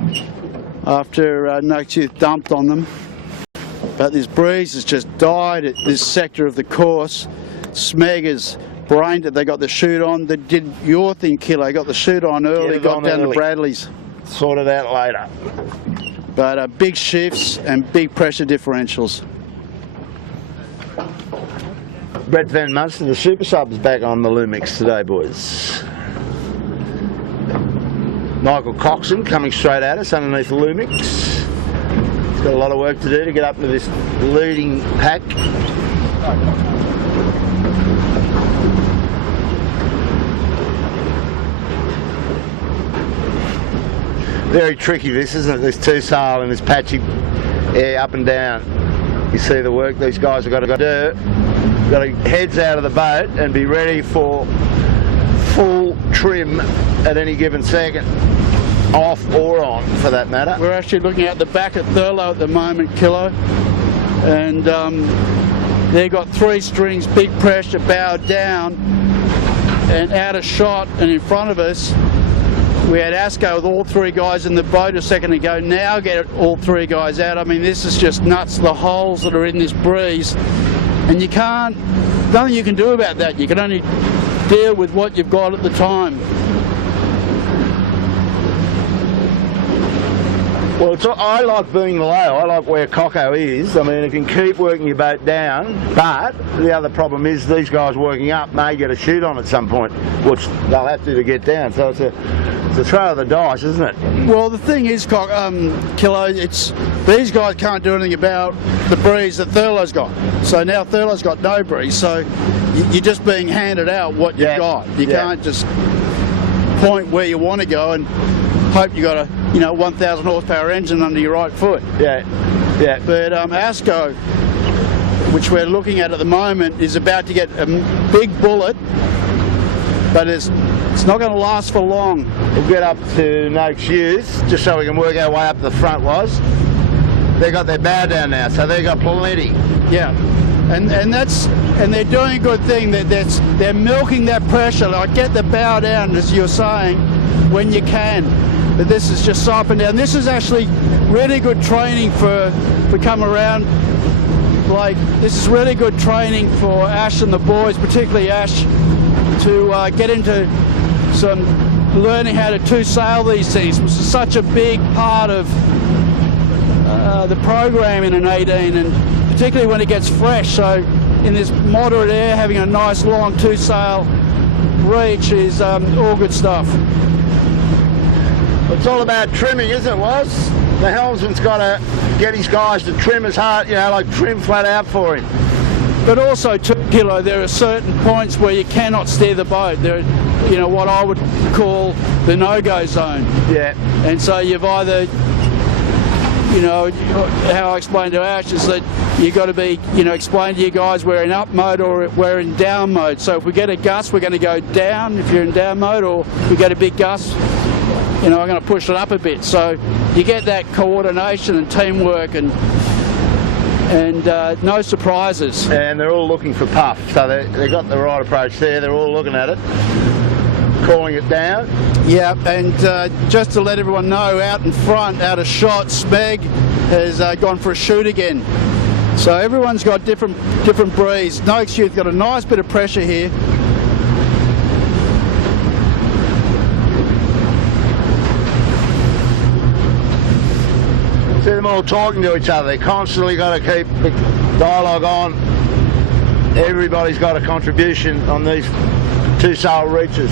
after Noakes Youth dumped on them. But this breeze has just died at this sector of the course. Smeg has brained it. They got the chute on. They did your thing, Kilo. Got the chute on early, got down to Bradley's. Sort it out later. But big shifts and big pressure differentials. Brett Van Munster, the super sub, is back on the Lumix today, boys. Michael Coxon coming straight at us underneath the Lumix. He's got a lot of work to do to get up to this leading pack. Very tricky this, isn't it? This two sail and this patchy air up and down. You see the work these guys have got to do. Got to heads out of the boat and be ready for full trim at any given second. Off or on, for that matter. We're actually looking at the back at Thurlow at the moment, Kilo. And they've got three strings, big pressure, bow down and out of shot, and in front of us we had Asco with all three guys in the boat a second ago. Now get all three guys out. I mean, this is just nuts, the holes that are in this breeze. And you can't, nothing you can do about that. You can only deal with what you've got at the time. Well, I like being low. I like where Coco is. I mean, it can keep working your boat down, but the other problem is these guys working up may get a shoot on at some point, which they'll have to get down. So it's a throw of the dice, isn't it? Well, the thing is, Kilo, these guys can't do anything about the breeze that Thurlow's got. So now Thurlow's got no breeze, so you're just being handed out what you've got. You can't just point where you want to go and hope you got a 1,000 horsepower engine under your right foot. Yeah. But Asco, which we're looking at the moment, is about to get a big bullet, but it's not going to last for long. We'll get up to Noakes Youth, just so we can work our way up the front was. They got their bow down now, so they got plenty. Yeah, and they're doing a good thing. They're milking that pressure. Like, get the bow down, as you're saying, when you can. But this is just up and down. This is actually really good training for come around. Like, this is really good training for Ash and the boys, particularly Ash, to get into some learning how to two-sail these things, which is such a big part of the program in an 18, and particularly when it gets fresh. So in this moderate air, having a nice long two-sail reach is all good stuff. It's all about trimming, isn't it, Was? The helmsman's got to get his guys to trim as hard, like trim flat out for him. But also, too, Kilo, there are certain points where you cannot steer the boat. There are, what I would call the no-go zone. Yeah. And so you've either, how I explained to Ash is that you've got to be, explain to you guys we're in up mode or we're in down mode. So if we get a gust, we're going to go down if you're in down mode, or if we get a big gust, I'm going to push it up a bit. So you get that coordination and teamwork and no surprises. And they're all looking for puff, so they've got the right approach there. They're all looking at it, calling it down. Yeah, and just to let everyone know, out in front, out of shot, Smeg has gone for a shoot again. So everyone's got different breeze. Noakes Youth got a nice bit of pressure here. See them all talking to each other. They constantly got to keep the dialogue on. Everybody's got a contribution on these two-sail reaches.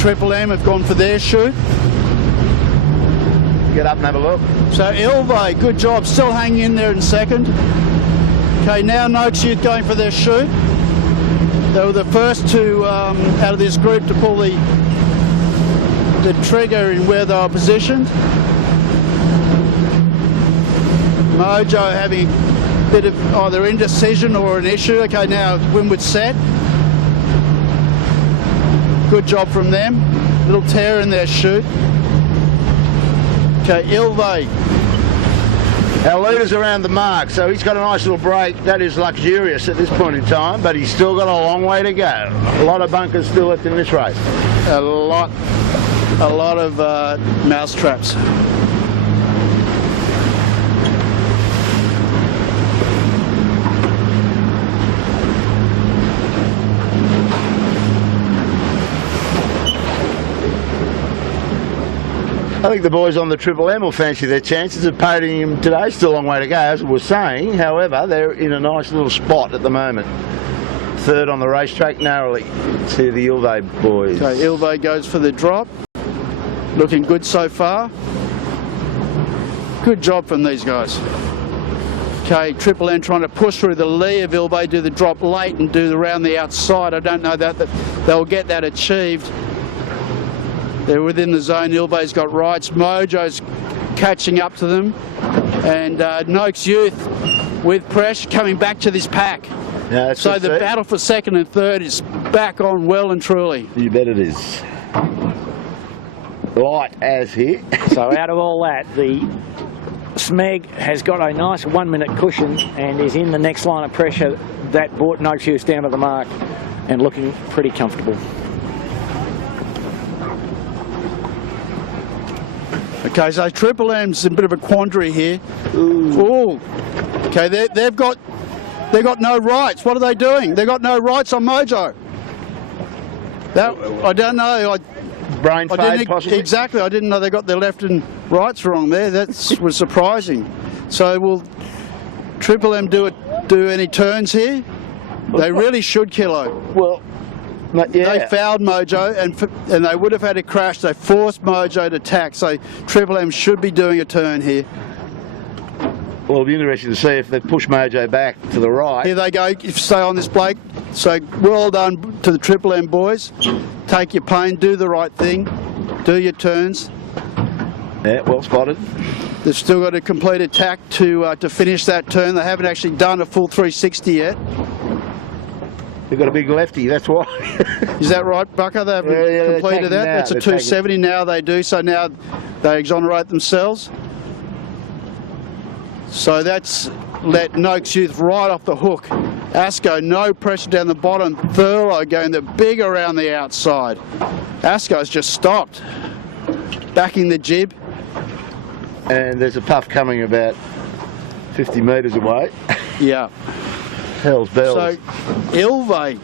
Triple M have gone for their shoot. Get up and have a look. So Ilve, good job, still hanging in there in second. Okay, now Noakes Youth going for their shoot. They were the first to, out of this group, to pull the trigger in where they were positioned. Mojo having a bit of either indecision or an issue. Okay, now windward set. Good job from them. Little tear in their chute. Okay, Ilve. Our leader's around the mark, so he's got a nice little break. That is luxurious at this point in time, but he's still got a long way to go. A lot of bunkers still left in this race. A lot of mouse traps. I think the boys on the Triple M will fancy their chances of podium today. Still a long way to go, as we were saying. However, they're in a nice little spot at the moment. Third on the racetrack, narrowly to the Ilve boys. Okay, Ilve goes for the drop. Looking good so far. Good job from these guys. Okay, Triple M trying to push through the lee of Ilve, do the drop late and do the round the outside. I don't know that they'll get that achieved. They're within the zone. Ilve's got rights. Mojo's catching up to them. And Noakes Youth with pressure coming back to this pack. Yeah, so the battle for second and third is back on well and truly. You bet it is. Light as here. So out of all that, the Smeg has got a nice 1 minute cushion and is in the next line of pressure. That brought Noakes Youth down to the mark and looking pretty comfortable. Okay, so Triple M's in a bit of a quandary here. Ooh. Okay, they've got no rights. What are they doing? They've got no rights on Mojo. That I don't know. brain fade possibly? Exactly. I didn't know they got their left and rights wrong there. That was surprising. So will Triple M do any turns here? They really should, Kilo. Well, yeah. They fouled Mojo, and they would have had a crash. They forced Mojo to tack, so Triple M should be doing a turn here. Well, it'll be interesting to see if they push Mojo back to the right. Here they go. Stay on this, Blake. So well done to the Triple M boys. Take your pain, do the right thing, do your turns. Yeah, well spotted. They've still got a complete attack to finish that turn. They haven't actually done a full 360 yet. They've got a big lefty, that's why. Is that right, Bucko? They haven't completed that? That's a 270 now they do, so now they exonerate themselves. So that's let Noakes Youth right off the hook. Asco, no pressure down the bottom. Thurlow going the big around the outside. Asco's just stopped. Backing the jib. And there's a puff coming about 50 metres away. Yeah. Hell's bells. So Ilve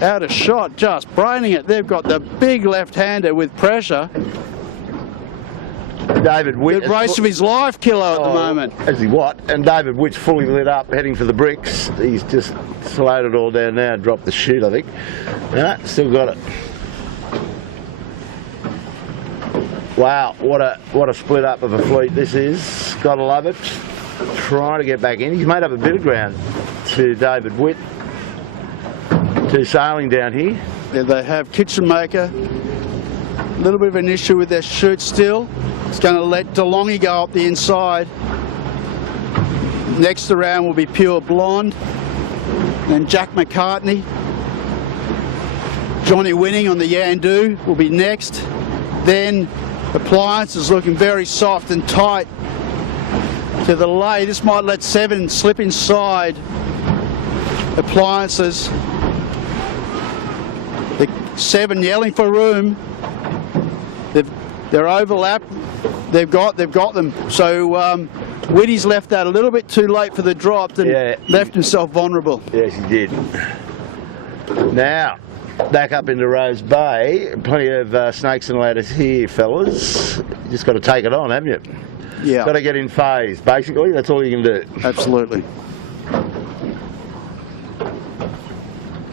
out of shot, just braining it. They've got the big left-hander with pressure. David Witt. The race of his life, Kilo, at the moment. As he what? And David Witt's fully lit up, heading for the bricks. He's just slowed it all down now and dropped the chute, I think. No, still got it. Wow, what a split up of a fleet this is. Gotta love it. Trying to get back in. He's made up a bit of ground to David Witt. Two sailing down here. Yeah, they have Kitchen Maker. A little bit of an issue with their chute still. It's going to let DeLonghi go up the inside. Next around will be Pure Blonde. Then Jack McCartney. Johnny Winning on the Yandu will be next. Then Appliance is looking very soft and tight to the lay. This might let 7 slip inside Appliances. The 7 yelling for room. They're overlapped. They've got them. So Whitty's left that a little bit too late for the drop and left himself vulnerable. Yes, he did. Now, back up into Rose Bay. Plenty of snakes and ladders here, fellas. You just got to take it on, haven't you? Yeah. Got to get in phase, basically. That's all you can do. Absolutely.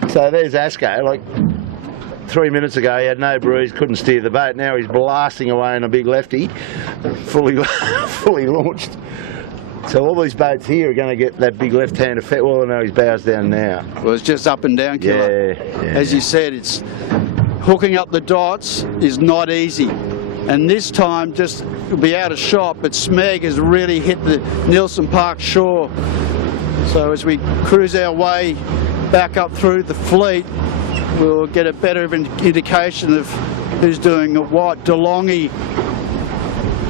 So there's Asco. Like 3 minutes ago, he had no breeze, couldn't steer the boat. Now he's blasting away in a big lefty, fully launched. So all these boats here are going to get that big left-hand effect. Well, no, his bow's down now. Well, it's just up and down, Killer. Yeah. As you said, it's hooking up the dots is not easy. And this time, just it'll be out of shot, but Smeg has really hit the Nielsen Park shore. So as we cruise our way back up through the fleet, we'll get a better indication of who's doing what. DeLonghi,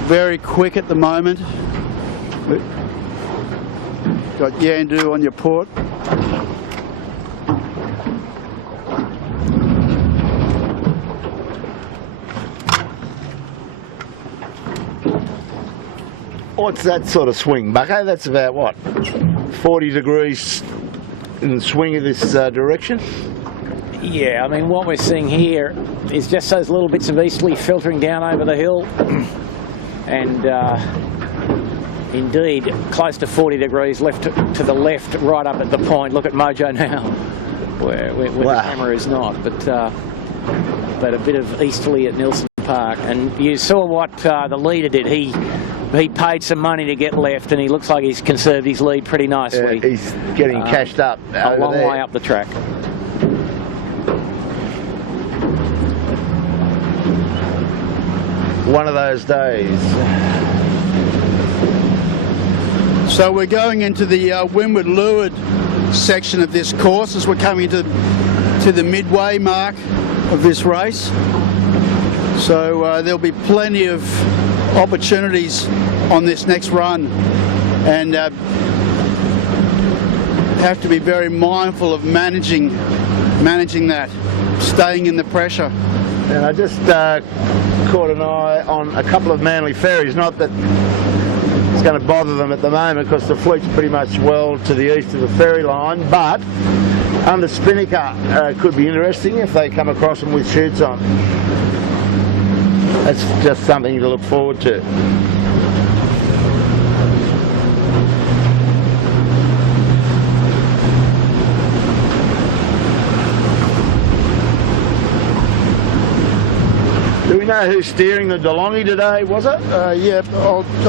very quick at the moment. Got Yandu on your port. What's that sort of swing, Bucko? That's about, what, 40 degrees in the swing of this direction? Yeah, I mean, what we're seeing here is just those little bits of easterly filtering down over the hill. And indeed, close to 40 degrees left to the left, right up at the point. Look at Mojo now, where the camera is not. But a bit of easterly at Nielsen Park. And you saw what the leader did. He paid some money to get left, and he looks like he's conserved his lead pretty nicely. He's getting cashed up a long way up the track. One of those days. So we're going into the windward leeward section of this course as we're coming to the midway mark of this race. So there'll be plenty of opportunities on this next run, and have to be very mindful of managing that, staying in the pressure. And I just caught an eye on a couple of Manly ferries. Not that it's going to bother them at the moment because the fleet's pretty much well to the east of the ferry line, but under Spinnaker could be interesting if they come across them with chutes on. that's just something to look forward to. Do we know who's steering the DeLonghi today, was it? Yeah,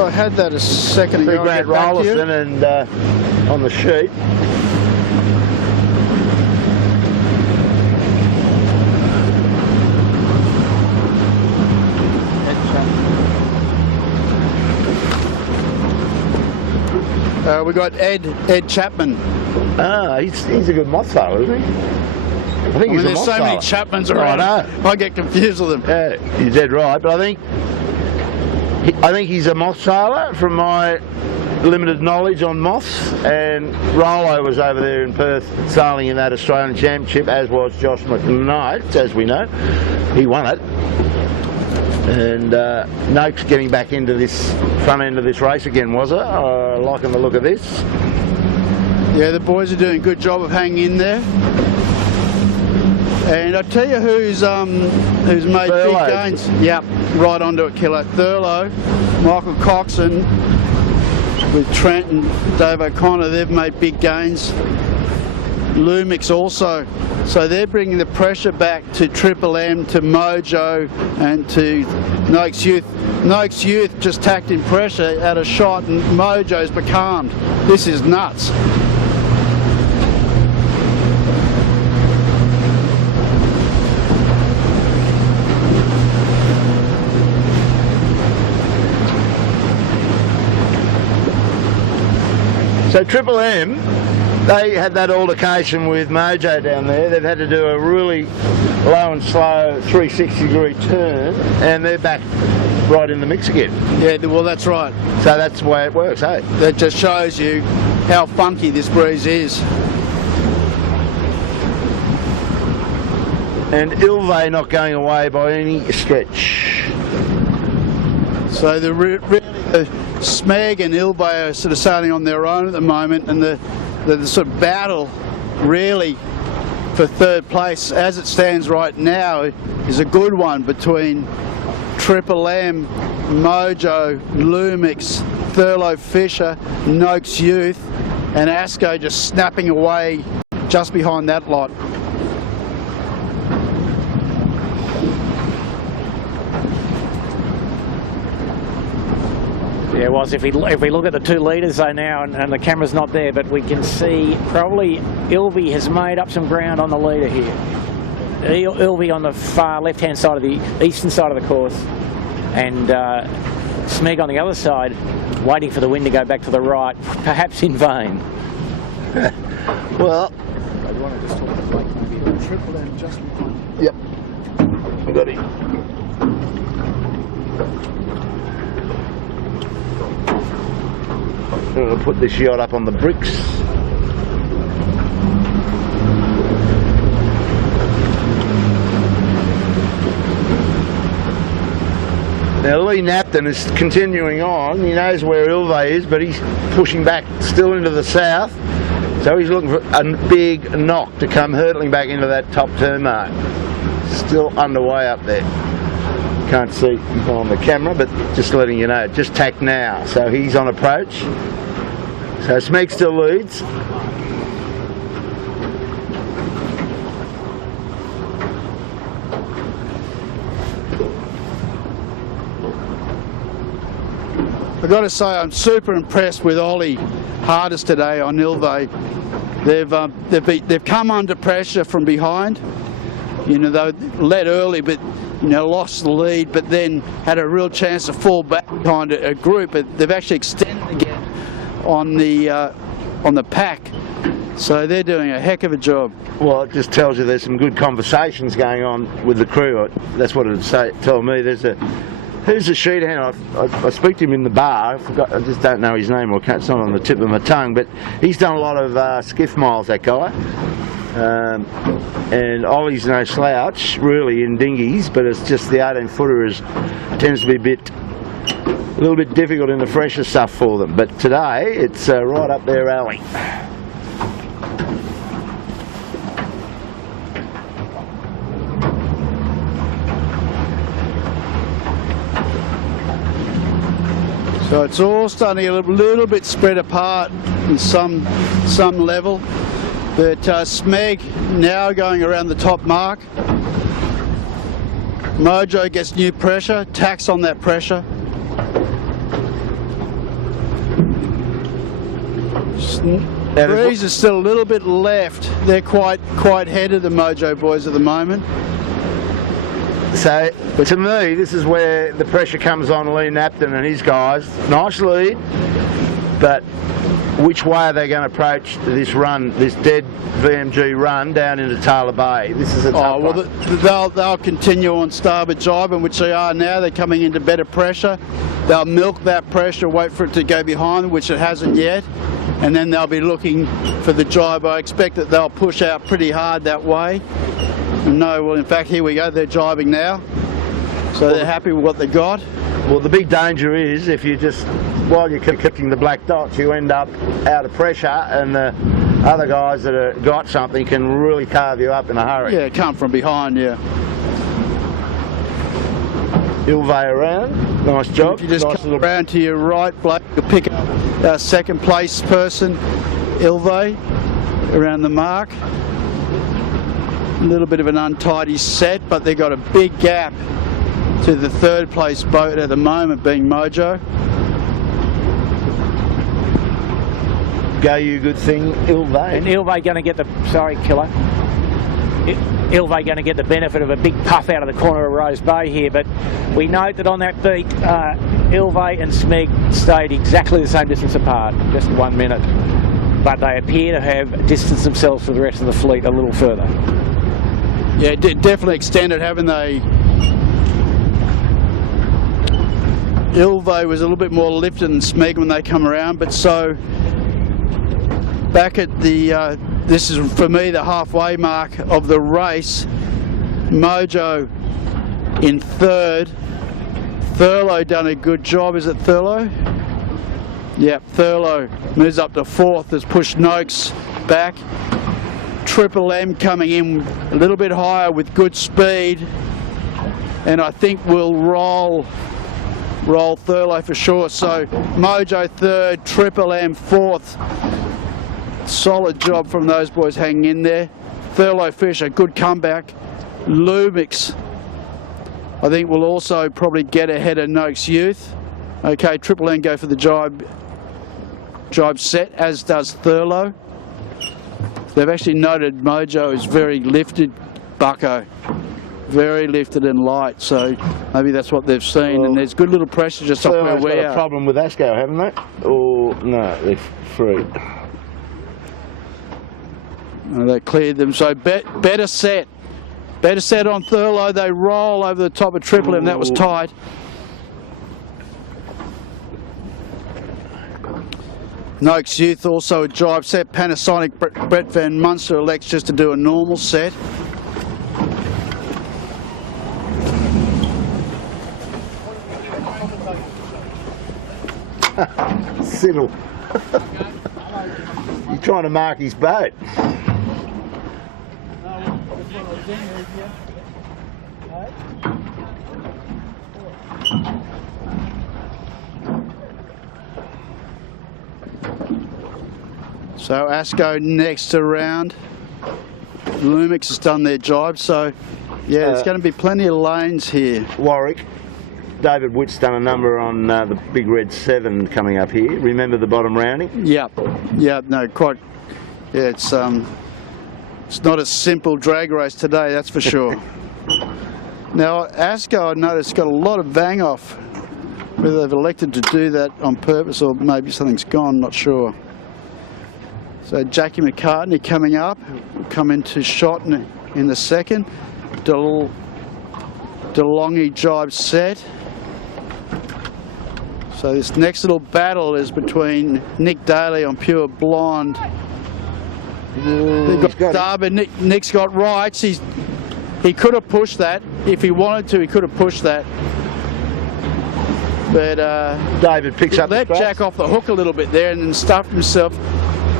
I had that a second ago. Grant Rollerson and on the sheet. We got Ed Chapman. Ah, he's a good moth sailor, isn't he? I think he's a there's moth so sailor. many Chapmans around. I know. I get confused with them. Yeah, you're dead right, but I think he's a moth sailor from my limited knowledge on moths, and Rollo was over there in Perth sailing in that Australian Championship, as was Josh McKnight, as we know. He won it. And Noakes getting back into this front end of this race again, was it? Liking the look of this. Yeah, the boys are doing a good job of hanging in there. And I tell you who's made Thurlow. big gains. Yep, right onto it, Killer. Thurlow, Michael Coxon, with Trent and Dave O'Connor, they've made big gains. Lumix also. So they're bringing the pressure back to Triple M, to Mojo and to Noakes Youth. Noakes Youth just tacked in pressure at a shot and Mojo's becalmed. This is nuts. So Triple M, they had that altercation with Mojo down there. They've had to do a really low and slow 360-degree turn, and they're back right in the mix again. Yeah, well, that's right. So that's the way it works, eh? That just shows you how funky this breeze is. And Ilve not going away by any stretch. So the Smeg and Ilve are sort of sailing on their own at the moment, and the sort of battle really for third place as it stands right now is a good one between Triple M, Mojo, Lumix, Thurlow Fisher, Noakes Youth, and Asco just snapping away just behind that lot. Yeah, it was. If we look at the 2 leaders though now, and the camera's not there, but we can see probably Ilve has made up some ground on the leader here. Ilve on the far left-hand side of the eastern side of the course, and Smeg on the other side, waiting for the wind to go back to the right, perhaps in vain. Well, I want to just talk about Blake, maybe Triple M just behind. yep, we got him. I'm going to put this yacht up on the bricks. Now Lee Knapton is continuing on. He knows where Ilve is, but he's pushing back still into the south. So he's looking for a big knock to come hurtling back into that top turn mark. Still underway up there. Can't see on the camera, but just letting you know, just tacked now. So he's on approach. So Smeg still leads. I've got to say I'm super impressed with Ollie Hardest today on Ilve. They've come under pressure from behind. You know, they led early, but lost the lead, but then had a real chance to fall back behind a group. But they've actually extended again on the pack, so they're doing a heck of a job. Well, it just tells you there's some good conversations going on with the crew. That's what it'd tell me. Who's the sheet hand? I speak to him in the bar. I just don't know his name, or it's not on the tip of my tongue. But he's done a lot of skiff miles, that guy. And Ollie's no slouch, really, in dinghies. But it's just the 18-footer tends to be a little bit difficult in the fresher stuff for them. But today, it's right up their alley. So it's all starting to get a little bit spread apart in some level. But Smeg now going around the top mark. Mojo gets new pressure, tacks on that pressure. Breeze is still a little bit left. They're quite ahead of the Mojo boys at the moment. So, to me, this is where the pressure comes on Lee Knapton and his guys. Nice lead, but which way are they going to approach this run, this dead VMG run down into Taylor Bay? This is a tough one. They'll continue on starboard jibing, which they are now. They're coming into better pressure. They'll milk that pressure, wait for it to go behind them, which it hasn't yet, and then they'll be looking for the jibe. I expect that they'll push out pretty hard that way. No, well, in fact, here we go. They're jibing now, so they're happy with what they got. Well, the big danger is if you just, while you're clicking the black dots, you end up out of pressure, and the other guys that have got something can really carve you up in a hurry. Yeah, come from behind, yeah. Ilvay around, nice job. If you just nice come around to your right, Blake, you'll pick up our second place person, Ilvay, around the mark. A little bit of an untidy set, but they've got a big gap to the third place boat at the moment, being Mojo. Go you good thing, Ilvay. And Ilvay going to get the, sorry Killer, Ilvay going to get the benefit of a big puff out of the corner of Rose Bay here, but we note that on that beat, Ilvay and Smeg stayed exactly the same distance apart, just 1 minute. But they appear to have distanced themselves from the rest of the fleet a little further. Yeah, definitely extended, haven't they? Ilvay was a little bit more lifted than Smeg when they come around, but so back at the, this is for me the halfway mark of the race. Mojo in third. Thurlow done a good job, is it Thurlow? Yep, Thurlow moves up to fourth, has pushed Noakes back. Triple M coming in a little bit higher with good speed, and I think we'll roll Thurlow for sure. So Mojo third, Triple M fourth. Solid job from those boys hanging in there. Thurlow Fisher, good comeback. Lumix, I think, will also probably get ahead of Noakes Youth. Okay, Triple M go for the jibe set, as does Thurlow. They've actually noted Mojo is very lifted, bucko. Very lifted and light, so maybe that's what they've seen. Well, and there's good little pressure just up where we are. Got a problem with Asco, haven't they? Or no, they're free. They cleared them, so better set. Better set on Thurlow. They roll over the top of Triple M. That was tight. Noakes Youth also a jibe set. Panasonic Brett Van Munster elects just to do a normal set. Siddle. You're trying to mark his boat. So Asco next around. Lumix has done their jibe, so yeah, there's going to be plenty of lanes here. Warwick. David Witt's done a number on the Big Red 7 coming up here. Remember the bottom rounding? Yep. Yeah, no, quite. Yeah, it's not a simple drag race today, that's for sure. Now, Asco, I noticed, got a lot of vang off. Whether they've elected to do that on purpose or maybe something's gone, not sure. So Jackie McCartney coming up, will come into shot in the second. DeLonghi jibe set. So this next little battle is between Nick Daly on Pure Blonde. They've got Darby. Nick's got rights. He could have pushed that. If he wanted to, he could have pushed that. But David picks up. Let Jack off the hook a little bit there and then stuffed himself.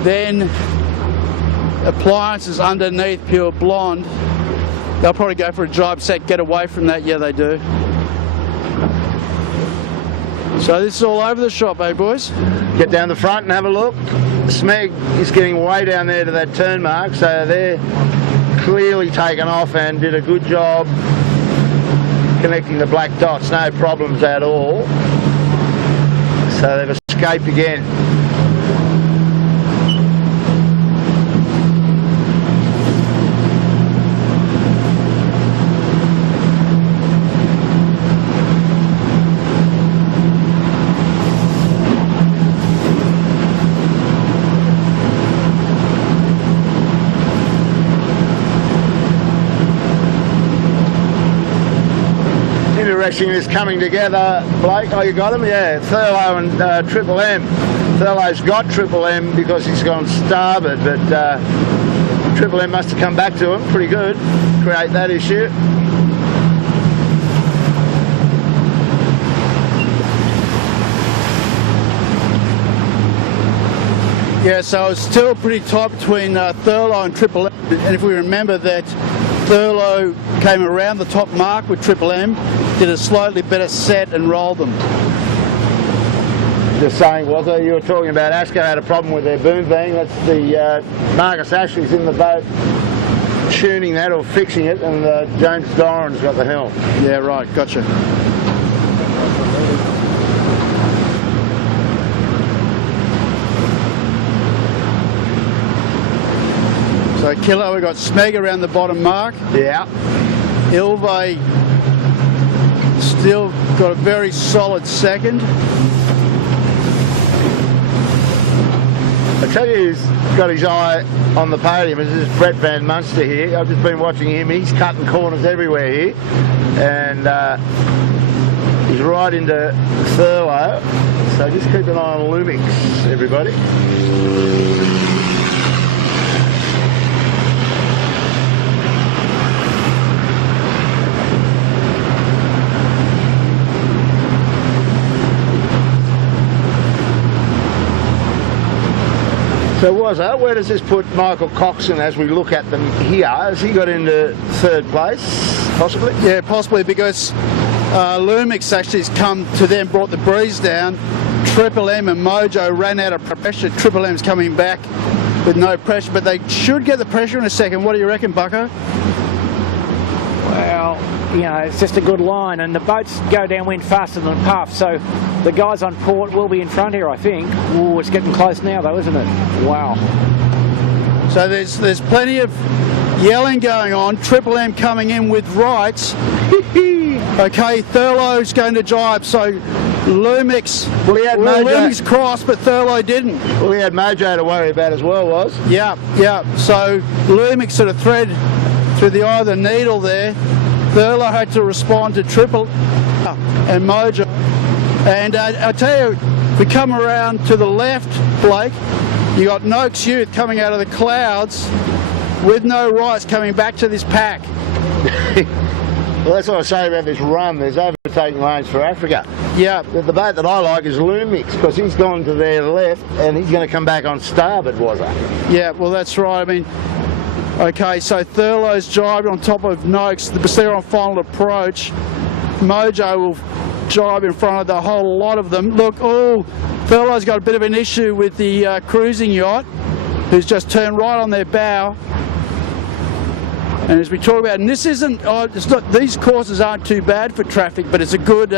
Then Appliances underneath Pure Blonde. They'll probably go for a jibe set, get away from that. Yeah, they do. So this is all over the shop, eh, boys? Get down the front and have a look. Smeg is getting way down there to that turn mark, so they're clearly taken off and did a good job connecting the black dots. No problems at all. So they've escaped again. Interesting, this coming together, Blake. Oh, you got him? Yeah, Thurlow and Triple M. Thurlow's got Triple M because he's gone starboard, but Triple M must have come back to him pretty good, create that issue. Yeah, so it's still pretty tight between Thurlow and Triple M. And if we remember that Thurlow came around the top mark with Triple M, did a slightly better set and rolled them. Just saying, Wazza, you were talking about Asco had a problem with their boom thing. That's the Marcus Ashley's in the boat tuning that or fixing it, and James Doran's got the helm. Yeah, right, gotcha. So Kilo, we got Smeg around the bottom mark. Yeah. Ilve still got a very solid second. I tell you who's got his eye on the podium is this Brett Van Munster here. I've just been watching him. He's cutting corners everywhere here. And he's right into Thurlow. So just keep an eye on Lumix, everybody. So where does this put Michael Coxon as we look at them here? Has he got into third place, possibly? Yeah, possibly, because Lumix actually has come to them, brought the breeze down. Triple M and Mojo ran out of pressure. Triple M's coming back with no pressure, but they should get the pressure in a second. What do you reckon, Bucko? Well, you know, it's just a good line, and the boats go downwind faster than puff, so the guys on port will be in front here, I think. Ooh, it's getting close now, though, isn't it? Wow. So there's plenty of yelling going on. Triple M coming in with rights. Okay, Thurlow's going to jibe, so Lumix. Well, he had Mojo. Lumix crossed, but Thurlow didn't. Well, he had Mojo to worry about as well, was? Yeah. So Lumix sort of thread through the eye of the needle there. Thurlow had to respond to Triple and Mojo. And I tell you, we come around to the left, Blake, you got Noakes Youth coming out of the clouds with no rights coming back to this pack. Well, that's what I say about this run. There's overtaking lanes for Africa. Yeah. The boat that I like is Lumix, because he's gone to their left and he's going to come back on starboard, was he? Yeah, well, that's right. I mean, okay, so Thurlow's jibed on top of Noakes. They're on final approach. Mojo will jibe in front of the whole lot of them. Look, Thurlow's got a bit of an issue with the cruising yacht, who's just turned right on their bow. And as we talk about, and this isn't, these courses aren't too bad for traffic, but it's a good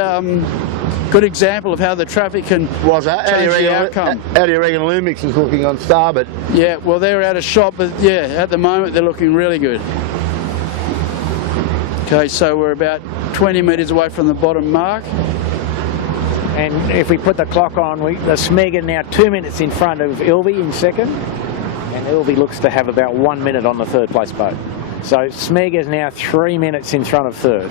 good example of how the traffic can change the outcome. How do you reckon Lumix is looking on starboard? Yeah, well, they're out of shot, but yeah, at the moment they're looking really good. Okay, so we're about 20 metres away from the bottom mark. And if we put the clock on, the Smeg are now 2 minutes in front of Ilve in second, and Ilve looks to have about 1 minute on the third place boat. So Smeg is now 3 minutes in front of third.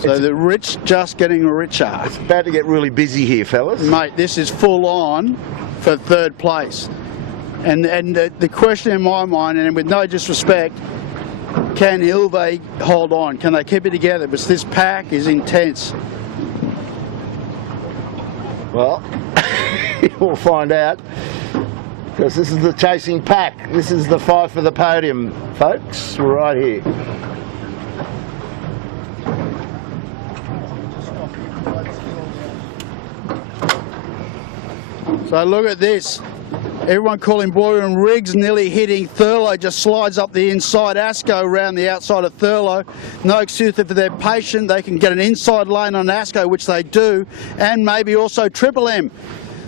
So the rich just getting richer. It's about to get really busy here, fellas. Mate, this is full on for third place. And the question in my mind, and with no disrespect, can Ilve hold on? Can they keep it together? Because this pack is intense. Well, we'll find out, because this is the chasing pack. This is the fight for the podium, folks, right here. So look at this. Everyone calling Boyer and Riggs nearly hitting Thurlow, just slides up the inside. Asco around the outside of Thurlow. Noakes Youth, if they're patient, they can get an inside lane on Asco, which they do, and maybe also Triple M.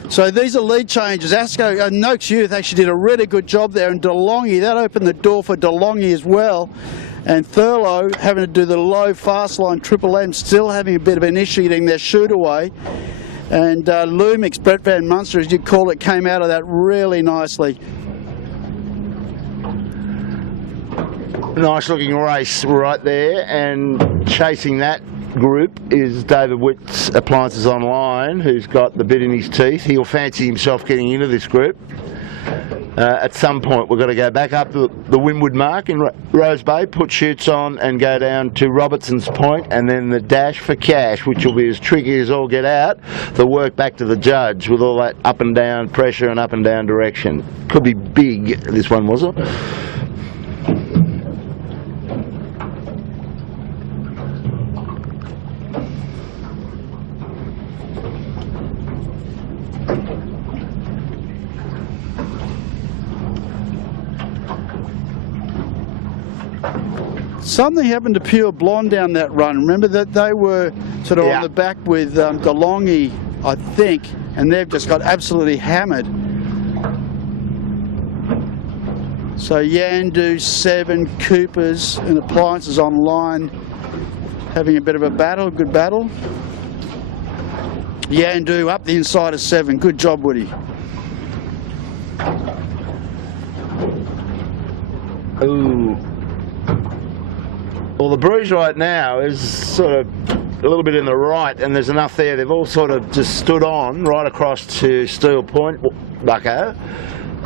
So these are lead changes. Asco, Noakes Youth actually did a really good job there, and DeLonghi, that opened the door for DeLonghi as well. And Thurlow having to do the low fast line. Triple M still having a bit of an issue getting their shoot away. And Lumix, Brett Van Munster, as you call it, came out of that really nicely. Nice looking race right there, and chasing that group is David Witt's Appliances Online, who's got the bit in his teeth. He'll fancy himself getting into this group. At some point we've got to go back up the Windward mark in Rose Bay, put chutes on and go down to Robertson's Point, and then the dash for cash, which will be as tricky as all get out. The work back to the judge with all that up and down pressure and up and down direction. Could be big, this one, was it? Something happened to Pure Blonde down that run. Remember that they were sort of on the back with DeLonghi, I think, and they've just got absolutely hammered. So Yandu, 7, Coopers and Appliances Online having a bit of a battle, good battle. Yandu up the inside of 7. Good job, Woody. Ooh. Well, the Bruise right now is sort of a little bit in the right, and there's enough there. They've all sort of just stood on right across to Steel Point, Bucko,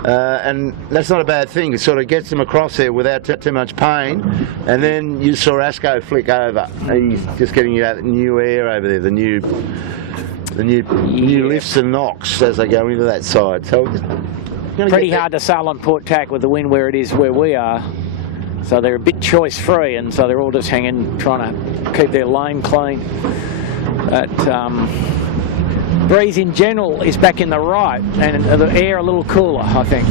and that's not a bad thing. It sort of gets them across there without too much pain, and then you saw Asco flick over. He's just getting you out new air over there, the new lifts and knocks as they go into that side. So pretty hard to sail on port tack with the wind where it is where we are. So they're a bit choice free, and so they're all just hanging, trying to keep their lane clean. But breeze in general is back in the right, and the air a little cooler, I think.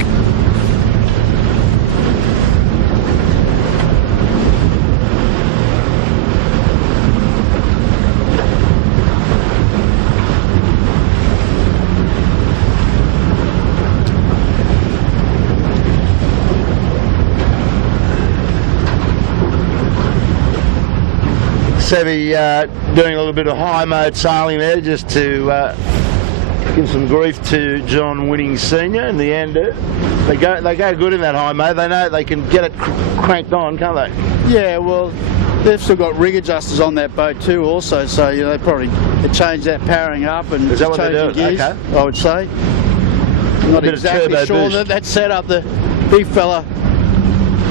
Sevy doing a little bit of high mode sailing there just to give some grief to John Winning Senior in the end. They go good in that high mode. They know they can get it cranked on, can't they? Yeah, well, they've still got rig adjusters on that boat too also, so you know, they probably change that powering up and is that what they're doing? Gears, okay. I would say. Not exactly sure that set up the big fella.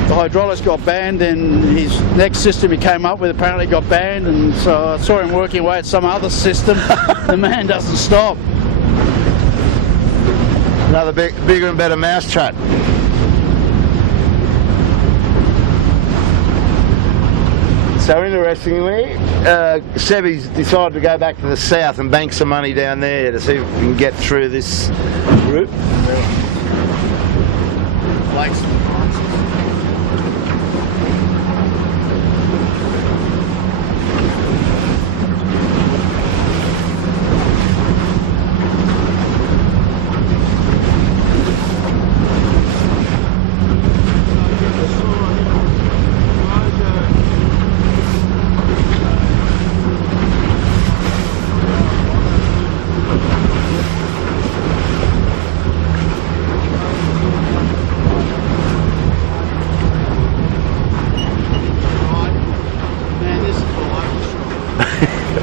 The hydraulics got banned, and his next system he came up with apparently got banned, and so I saw him working away at some other system. The man doesn't stop. Another bigger and better mousetrap. So interestingly, Sevy's decided to go back to the south and bank some money down there to see if we can get through this route.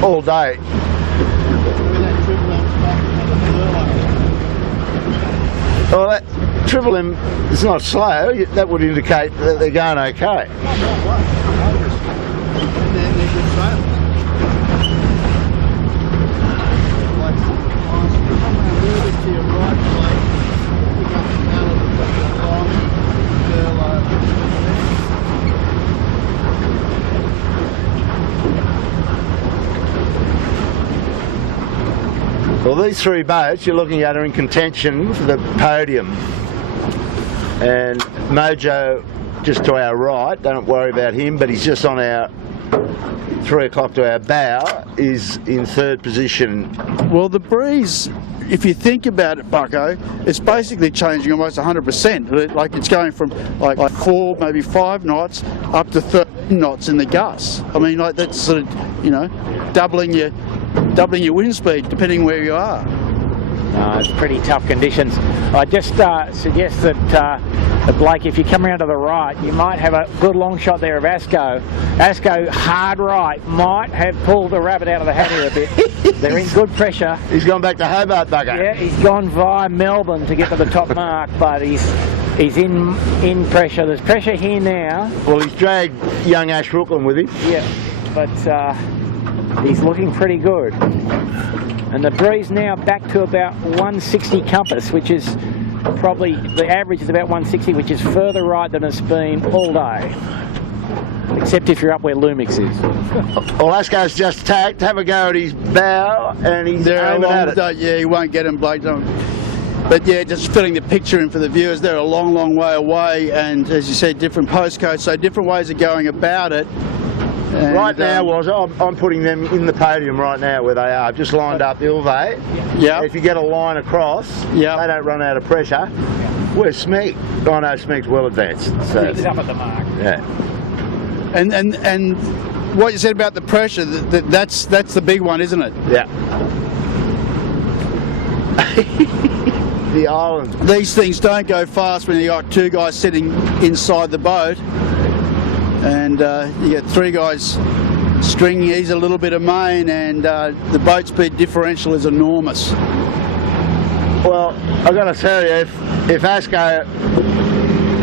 All day. Well, that Triple M is not slow. That would indicate that they're going okay. Well, these three boats you're looking at are in contention for the podium. And Mojo, just to our right, don't worry about him, but he's just on our 3 o'clock to our bow, is in third position. Well, the breeze, if you think about it, Bucko, it's basically changing almost 100%. Like it's going from like 4, maybe 5 knots up to 13 knots in the gusts. I mean, like that's sort of, you know, doubling your wind speed depending where you are. It's pretty tough conditions. I just suggest that Blake, if you come around to the right, you might have a good long shot there of Asco. Asco, hard right, might have pulled the rabbit out of the hat here a bit. They're in good pressure. He's gone back to Hobart, Bugger. Yeah, he's gone via Melbourne to get to the top mark, but he's in pressure. There's pressure here now. Well, he's dragged young Ash Rooklyn with him. Yeah, but he's looking pretty good. And the breeze now back to about 160 compass, which is probably, the average is about 160, which is further right than it's been all day. Except if you're up where Lumix is. Well, Asco's just tacked, have a go at his bow, and he's aiming at it. Yeah, he won't get him, Blake. But yeah, just filling the picture in for the viewers, they're a long, long way away, and as you said, different postcodes, so different ways of going about it. And right now, I'm putting them in the podium right now where they are. I've just lined up Ilve. Yeah. If you get a line across, they don't run out of pressure. Where's Smeg? Oh no, Smeg's well advanced. So He's up at the mark. yeah. And what you said about the pressure, that's the big one, isn't it? Yeah. The island. These things don't go fast when you got 2 guys sitting inside the boat. And you get 3 guys stringing ease a little bit of main, and the boat speed differential is enormous. Well, I've got to tell you, if Asco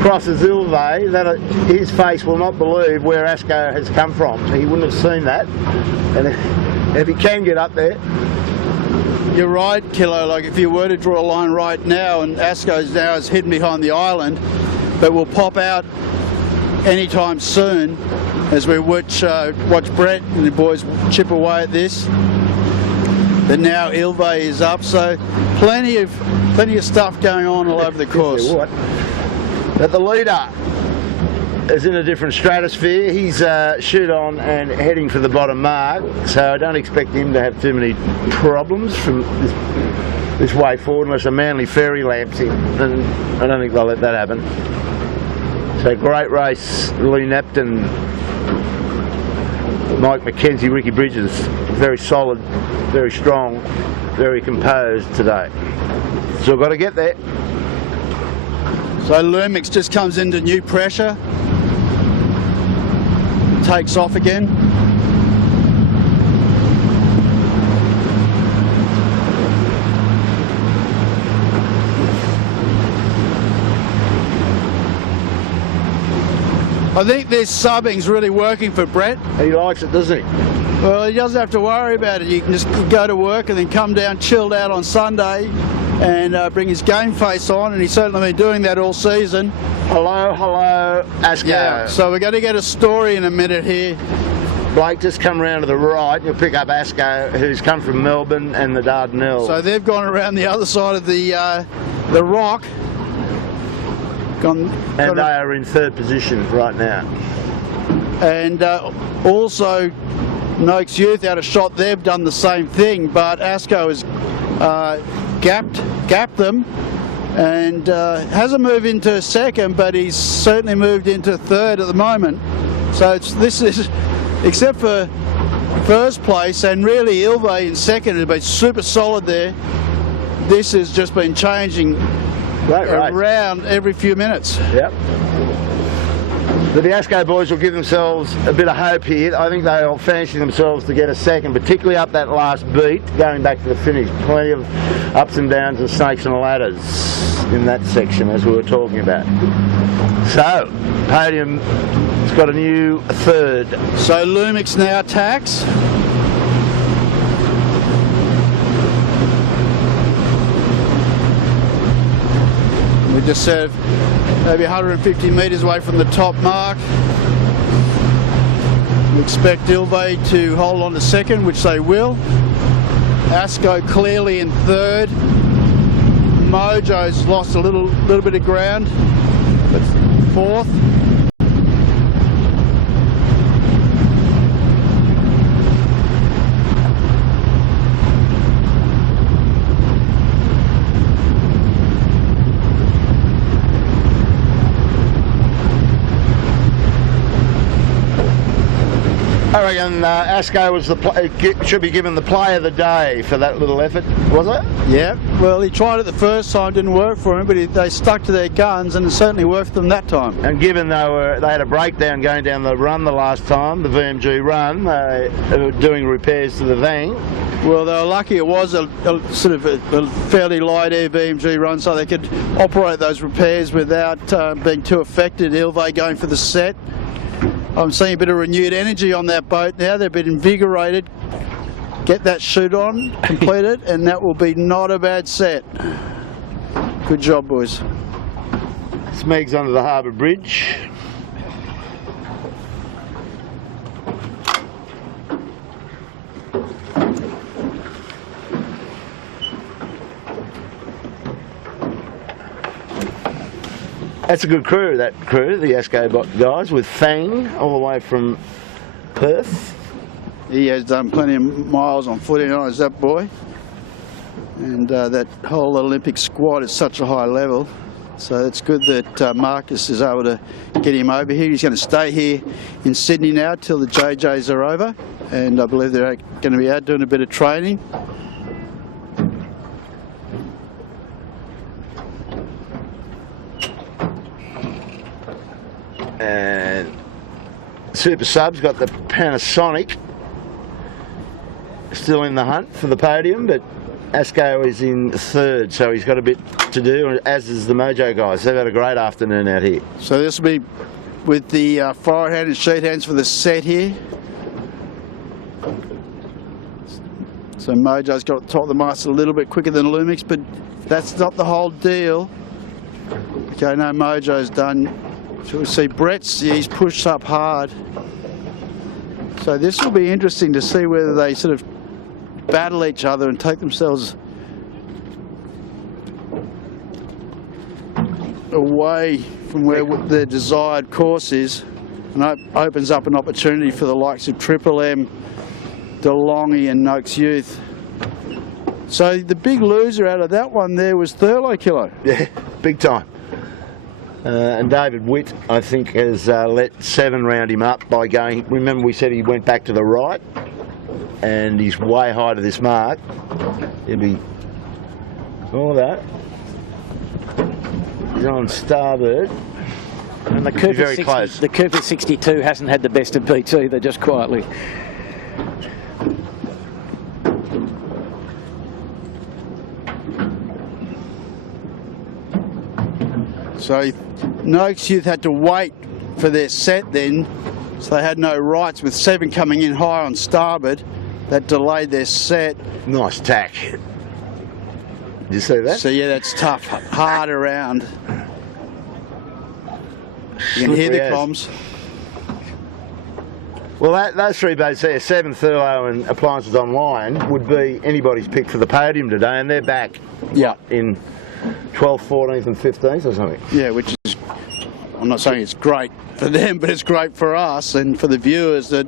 crosses Ilve, that his face will not believe where Asco has come from. He wouldn't have seen that. And if he can get up there. You're right, Kilo. Like if you were to draw a line right now, and Asco's now is hidden behind the island, but will pop out anytime soon as we watch Brett and the boys chip away at this. But now Ilve is up, so plenty of stuff going on all over the course. But the leader is in a different stratosphere. He's shoot on and heading for the bottom mark, so I don't expect him to have too many problems from this way forward unless a Manly ferry lamps him, and I don't think they'll let that happen. So great race, Lee Knapton, Mike McKenzie, Ricky Bridges, very solid, very strong, very composed today. So we've got to get there. So Lumix just comes into new pressure, takes off again. I think this subbing's really working for Brett. He likes it, doesn't he? Well, he doesn't have to worry about it. You can just go to work and then come down chilled out on Sunday and bring his game face on, and he's certainly been doing that all season. Hello, Asco. Yeah, so we're going to get a story in a minute here. Blake, just come round to the right, you'll pick up Asco, who's come from Melbourne and the Dardanelles. So they've gone around the other side of the rock. And they are in third position right now. And also Noakes Youth out of shot, they've done the same thing, but Asco has gapped them and hasn't moved into second, but he's certainly moved into third at the moment. So this is, except for first place, and really Ilve in second has been super solid there. This has just been changing around every few minutes. Yep. But the Asco boys will give themselves a bit of hope here. I think they'll fancy themselves to get a second, particularly up that last beat, going back to the finish. Plenty of ups and downs and snakes and ladders in that section, as we were talking about. So, podium has got a new third. So Lumix now attacks. We just said maybe 150 metres away from the top mark. We expect Ilve to hold on to second, which they will. Asco clearly in third. Mojo's lost a little bit of ground, but fourth. I reckon Asco was should be given the play of the day for that little effort, was it? Yeah, well, he tried it the first time, didn't work for him, but they stuck to their guns, and it certainly worked for them that time. And given they had a breakdown going down the run the last time, the VMG run, they were doing repairs to the Vang. Well, they were lucky it was a sort of a fairly light air VMG run, so they could operate those repairs without being too affected. Ilve going for the set. I'm seeing a bit of renewed energy on that boat now. They've been invigorated. Get that chute on, complete it, and that will be not a bad set. Good job, boys. Smeg's under the Harbour Bridge. That's a good crew, the Asco guys, with Fang all the way from Perth. He has done plenty of miles on foot, is that boy. And that whole Olympic squad is such a high level. So it's good that Marcus is able to get him over here. He's going to stay here in Sydney now till the JJs are over. And I believe they're going to be out doing a bit of training. And Super Sub's got the Panasonic still in the hunt for the podium, but Asco is in third, so he's got a bit to do, as is the Mojo guys. They've had a great afternoon out here. So this will be with the forward hand and sheet hands for the set here. So Mojo's got to top the mast a little bit quicker than Lumix, but that's not the whole deal. Okay, now Mojo's done. So we see Brett's, he's pushed up hard. So this will be interesting to see whether they sort of battle each other and take themselves away from where their desired course is, and opens up an opportunity for the likes of Triple M, DeLonghi and Noakes Youth. So the big loser out of that one there was Thurlow Kilo. Yeah, big time. And David Witt, I think, has let 7 round him up by going. Remember, we said he went back to the right, and he's way high to this mark. He'll be all that. He's on starboard. And the Cooper 62 hasn't had the best of beats either, just quietly. So Noakes Youth had to wait for their set then, so they had no rights with 7 coming in high on starboard. That delayed their set. Nice tack. Did you see that? So yeah, that's tough, hard around. You can hear the comms. Well, those 3 boats there, 7, Thurlow and Appliances Online, would be anybody's pick for the podium today, and they're back in 12th, 14th and 15th or something. Yeah, which is, I'm not saying it's great for them, but it's great for us and for the viewers that,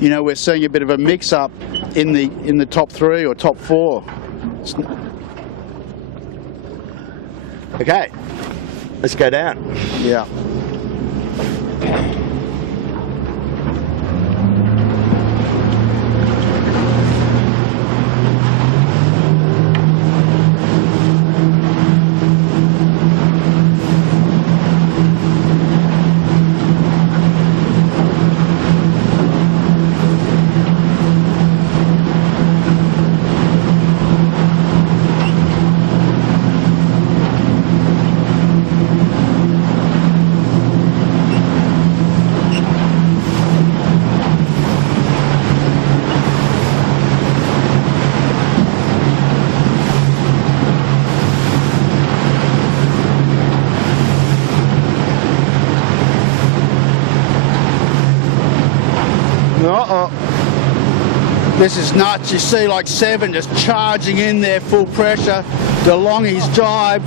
you know, we're seeing a bit of a mix-up in the top 3 or top 4. Okay, let's go down. Yeah. This is nuts. You see like 7 just charging in there full pressure. DeLong, he's jibed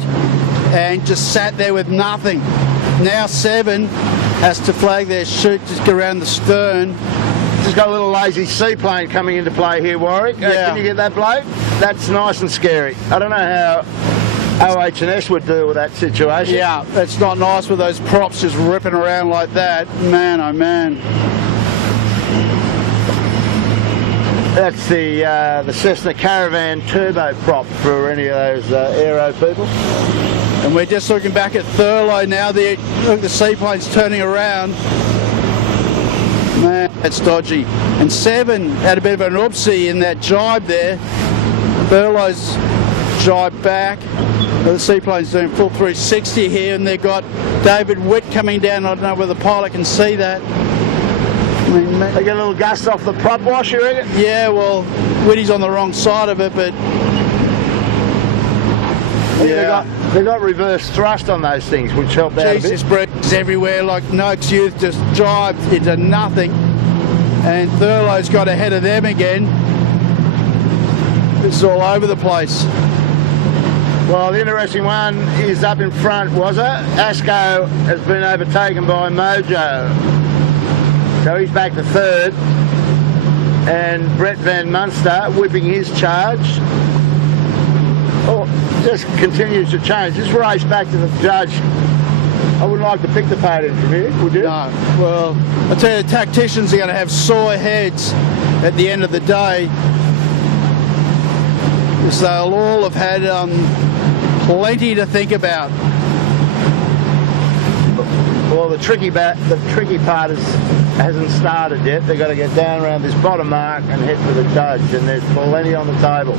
and just sat there with nothing. Now 7 has to flag their chute, just go around the stern. Just got a little lazy seaplane coming into play here, Warwick. Yeah. Can you get that bloke? That's nice and scary. I don't know how OH&S would deal with that situation. Yeah, it's not nice with those props just ripping around like that. Man, oh man. That's the Cessna Caravan turbo prop for any of those aero people. And we're just looking back at Thurlow now. Look, the seaplane's turning around. Man, that's dodgy. And 7 had a bit of an oopsie in that jibe there. Thurlow's jibe back. The seaplane's doing full 360 here, and they've got David Witt coming down. I don't know whether the pilot can see that. I mean, They get a little gust off the prop wash, you reckon? yeah, well, Whitty's on the wrong side of it, but yeah. They got reverse thrust on those things, which helped out a bit. Jesus, Brett's everywhere. Like Noakes Youth just jibed into nothing, and Thurlow's got ahead of them again. This is all over the place. Well, the interesting one is up in front, was it? Asco has been overtaken by Mojo. So he's back to 3rd. And Brett Van Munster whipping his charge. Oh, just continues to change. This race back to the judge. I wouldn't like to pick the podium from here, would you? No. Well, I tell you, the tacticians are going to have sore heads at the end of the day, because they'll all have had plenty to think about. Well, the tricky part hasn't started yet. They've got to get down around this bottom mark and head for the judge, and there's plenty on the table.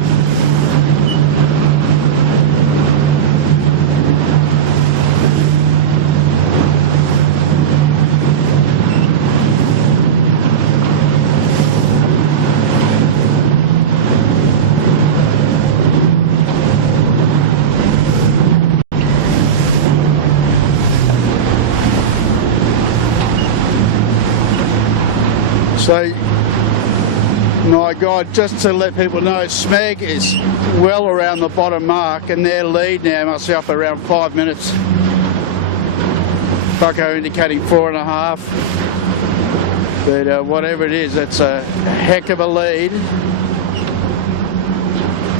So, my God, just to let people know, Smeg is well around the bottom mark, and their lead now must be up around 5 minutes. Bucko indicating 4.5. But whatever it is, that's a heck of a lead.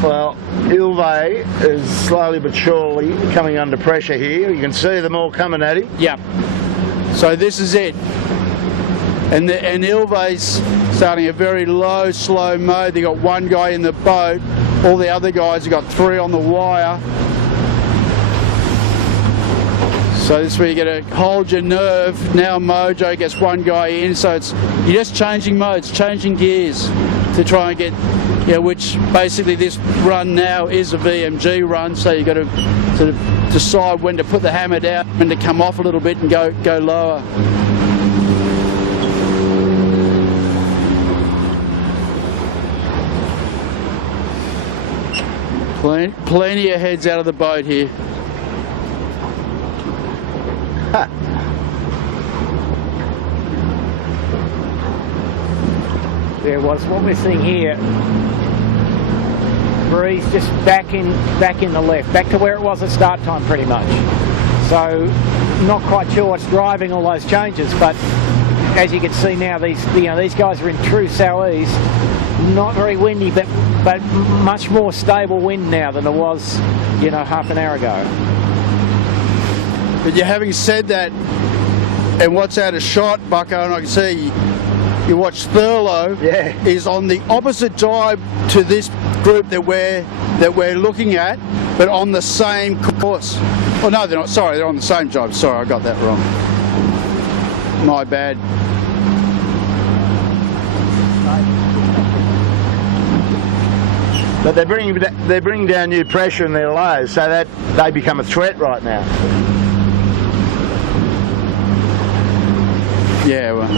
Well, Ilve is slowly but surely coming under pressure here. You can see them all coming at him. Yep. So this is it. And Ilve's starting a very low, slow mode. They got 1 guy in the boat. All the other guys have got 3 on the wire. So this is where you got to hold your nerve. Now Mojo gets 1 guy in. So you're just changing modes, changing gears to try and get, which basically this run now is a VMG run. So you got to sort of decide when to put the hammer down, when to come off a little bit and go lower. Plenty of heads out of the boat here. There was what we're seeing here. Breeze just back in the left, back to where it was at start time pretty much. So not quite sure what's driving all those changes, but as you can see now, these guys are in true sou'ease. Not very windy, but much more stable wind now than it was, half an hour ago. But having said that, and what's out of shot, Bucko, and I can see you watch Thurlow is on the opposite jibe to this group that we're looking at, but on the same course. Oh no, they're not. Sorry, they're on the same jibe. Sorry, I got that wrong. My bad. But they're bringing down new pressure in their lows, so that they become a threat right now. Yeah, well,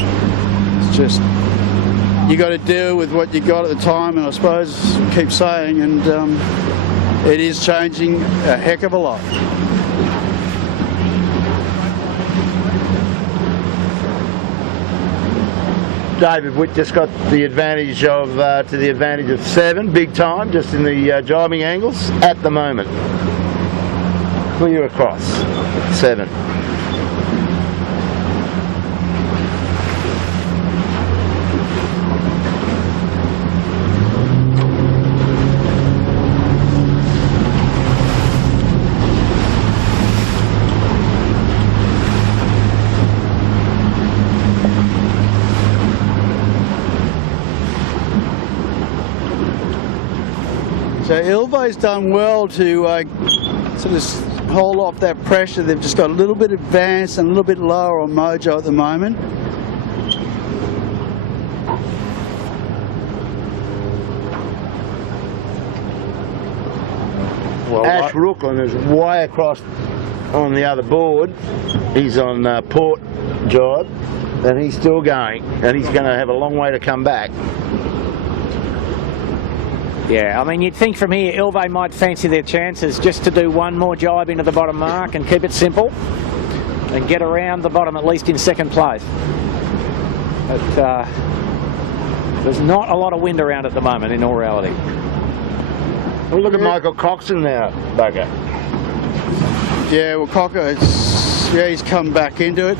it's just you got to deal with what you got at the time, and I suppose keep saying, and it is changing a heck of a lot. David Witt just got the advantage of to the advantage of 7, big time, just in the driving angles at the moment. Clear across 7. So Ilve's done well to sort of hold off that pressure. They've just got a little bit advanced and a little bit lower on Mojo at the moment. Well, Ash Rooklyn is way across on the other board. He's on port jibe, and he's still going, and he's going to have a long way to come back. Yeah, I mean, you'd think from here Ilve might fancy their chances just to do one more jibe into the bottom mark and keep it simple and get around the bottom at least in second place. But there's not a lot of wind around at the moment in all reality. Well, look at Michael Coxon now, bugger. Yeah, well, Cocker, he's come back into it.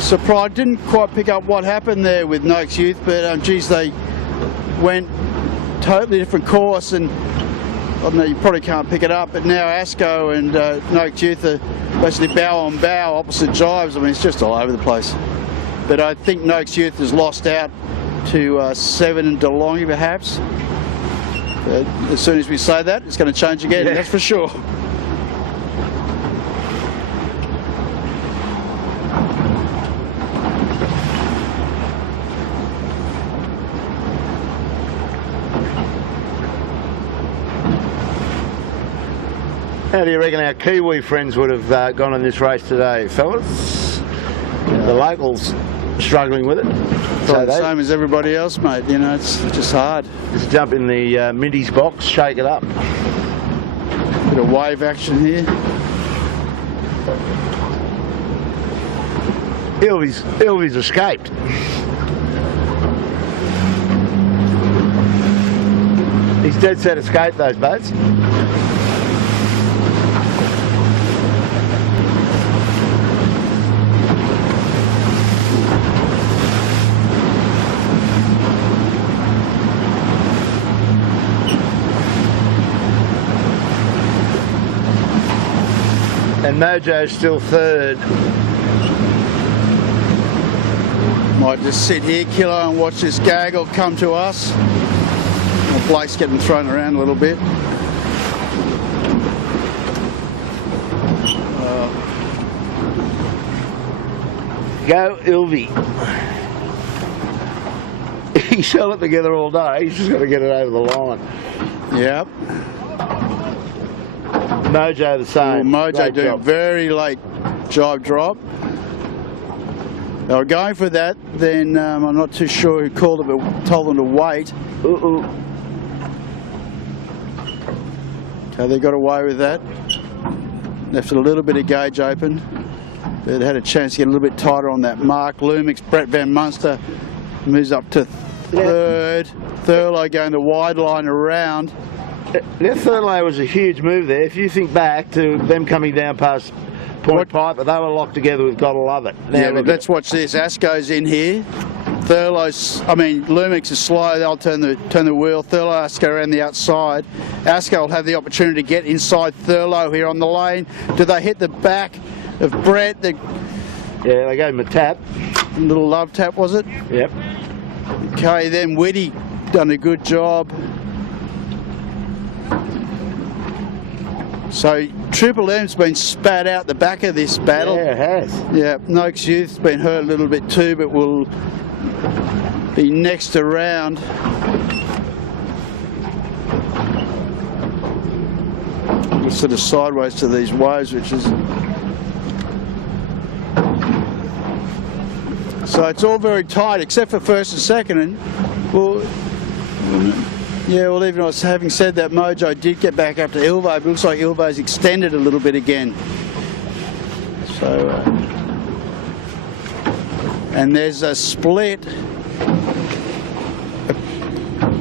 Surprised, didn't quite pick up what happened there with Noakes Youth, but geez, they went totally different course, and I don't know, you probably can't pick it up, but now Asco and Noakes Youth are basically bow on bow, opposite jibes. I mean, it's just all over the place. But I think Noakes Youth has lost out to 7 and DeLonghi perhaps. But as soon as we say that, it's going to change again, that's for sure. How do you reckon our Kiwi friends would have gone in this race today, fellas? The locals struggling with it. So the same as everybody else, mate. You know, it's just hard. Just jump in the Minties box, shake it up. Bit of wave action here. Ilvy's escaped. He's dead set escaped those boats. And Mojo's still 3rd. Might just sit here, Kilo, and watch this gaggle come to us. Well, Blake's getting thrown around a little bit. Go Ilvy. He's held it together all day. He's just got to get it over the line. Yep. Mojo the same. Well, Mojo doing a very late jibe drop. They were going for that, then I'm not too sure who called it, but told them to wait. Okay, they got away with that. Left a little bit of gauge open, but had a chance to get a little bit tighter on that mark. Lumix, Brett Van Munster moves up to 3rd. Thurlow going the wide line around. That Thurlow was a huge move there. If you think back to them coming down past Point Piper, they were locked together with Gotta Love It. Now, yeah, but let's watch this. Asco's in here. Lumix is slow. They'll turn the wheel. Thurlow, Asco around the outside. Asco will have the opportunity to get inside Thurlow here on the lane. Do they hit the back of Brett? Yeah, they gave him a tap. A little love tap, was it? Yep. Okay, then Whitty done a good job. So Triple M's been spat out the back of this battle. Yeah, it has. Yeah, Noakes Youth's been hurt a little bit too, but will be next around. Just sort of sideways to these waves, which is... So it's all very tight, except for 1st and 2nd. And, well, yeah, well, even having said that, Mojo did get back up to Ilve, but it looks like Ilve's extended a little bit again. So, and there's a split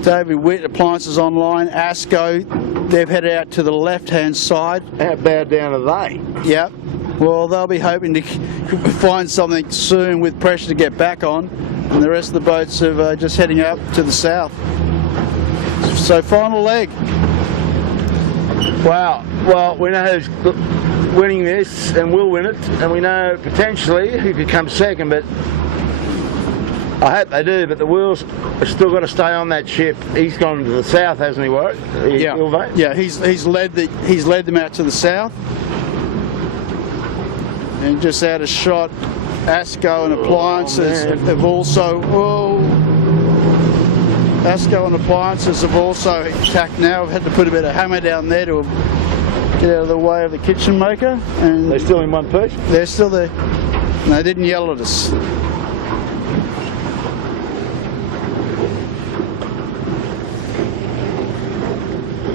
David Witt, Appliances Online, ASCO, they've headed out to the left-hand side. How bad down are they? Yep. Well, they'll be hoping to find something soon with pressure to get back on, and the rest of the boats are just heading up to the south. So final leg. Wow. Well, we know who's winning this and will win it, and we know potentially who could come second, but I hope they do. But the Wheels have still got to stay on that ship. He's gone to the south, hasn't he, Warwick? Yeah. Ilve? Yeah. He's led them out to the south, and just out of shot, ASCO and Appliances have also. ASCO and Appliances have also attacked now. I've had to put a bit of hammer down there to get out of the way of the kitchen maker. And They're still in one piece? they're still there. And they didn't yell at us.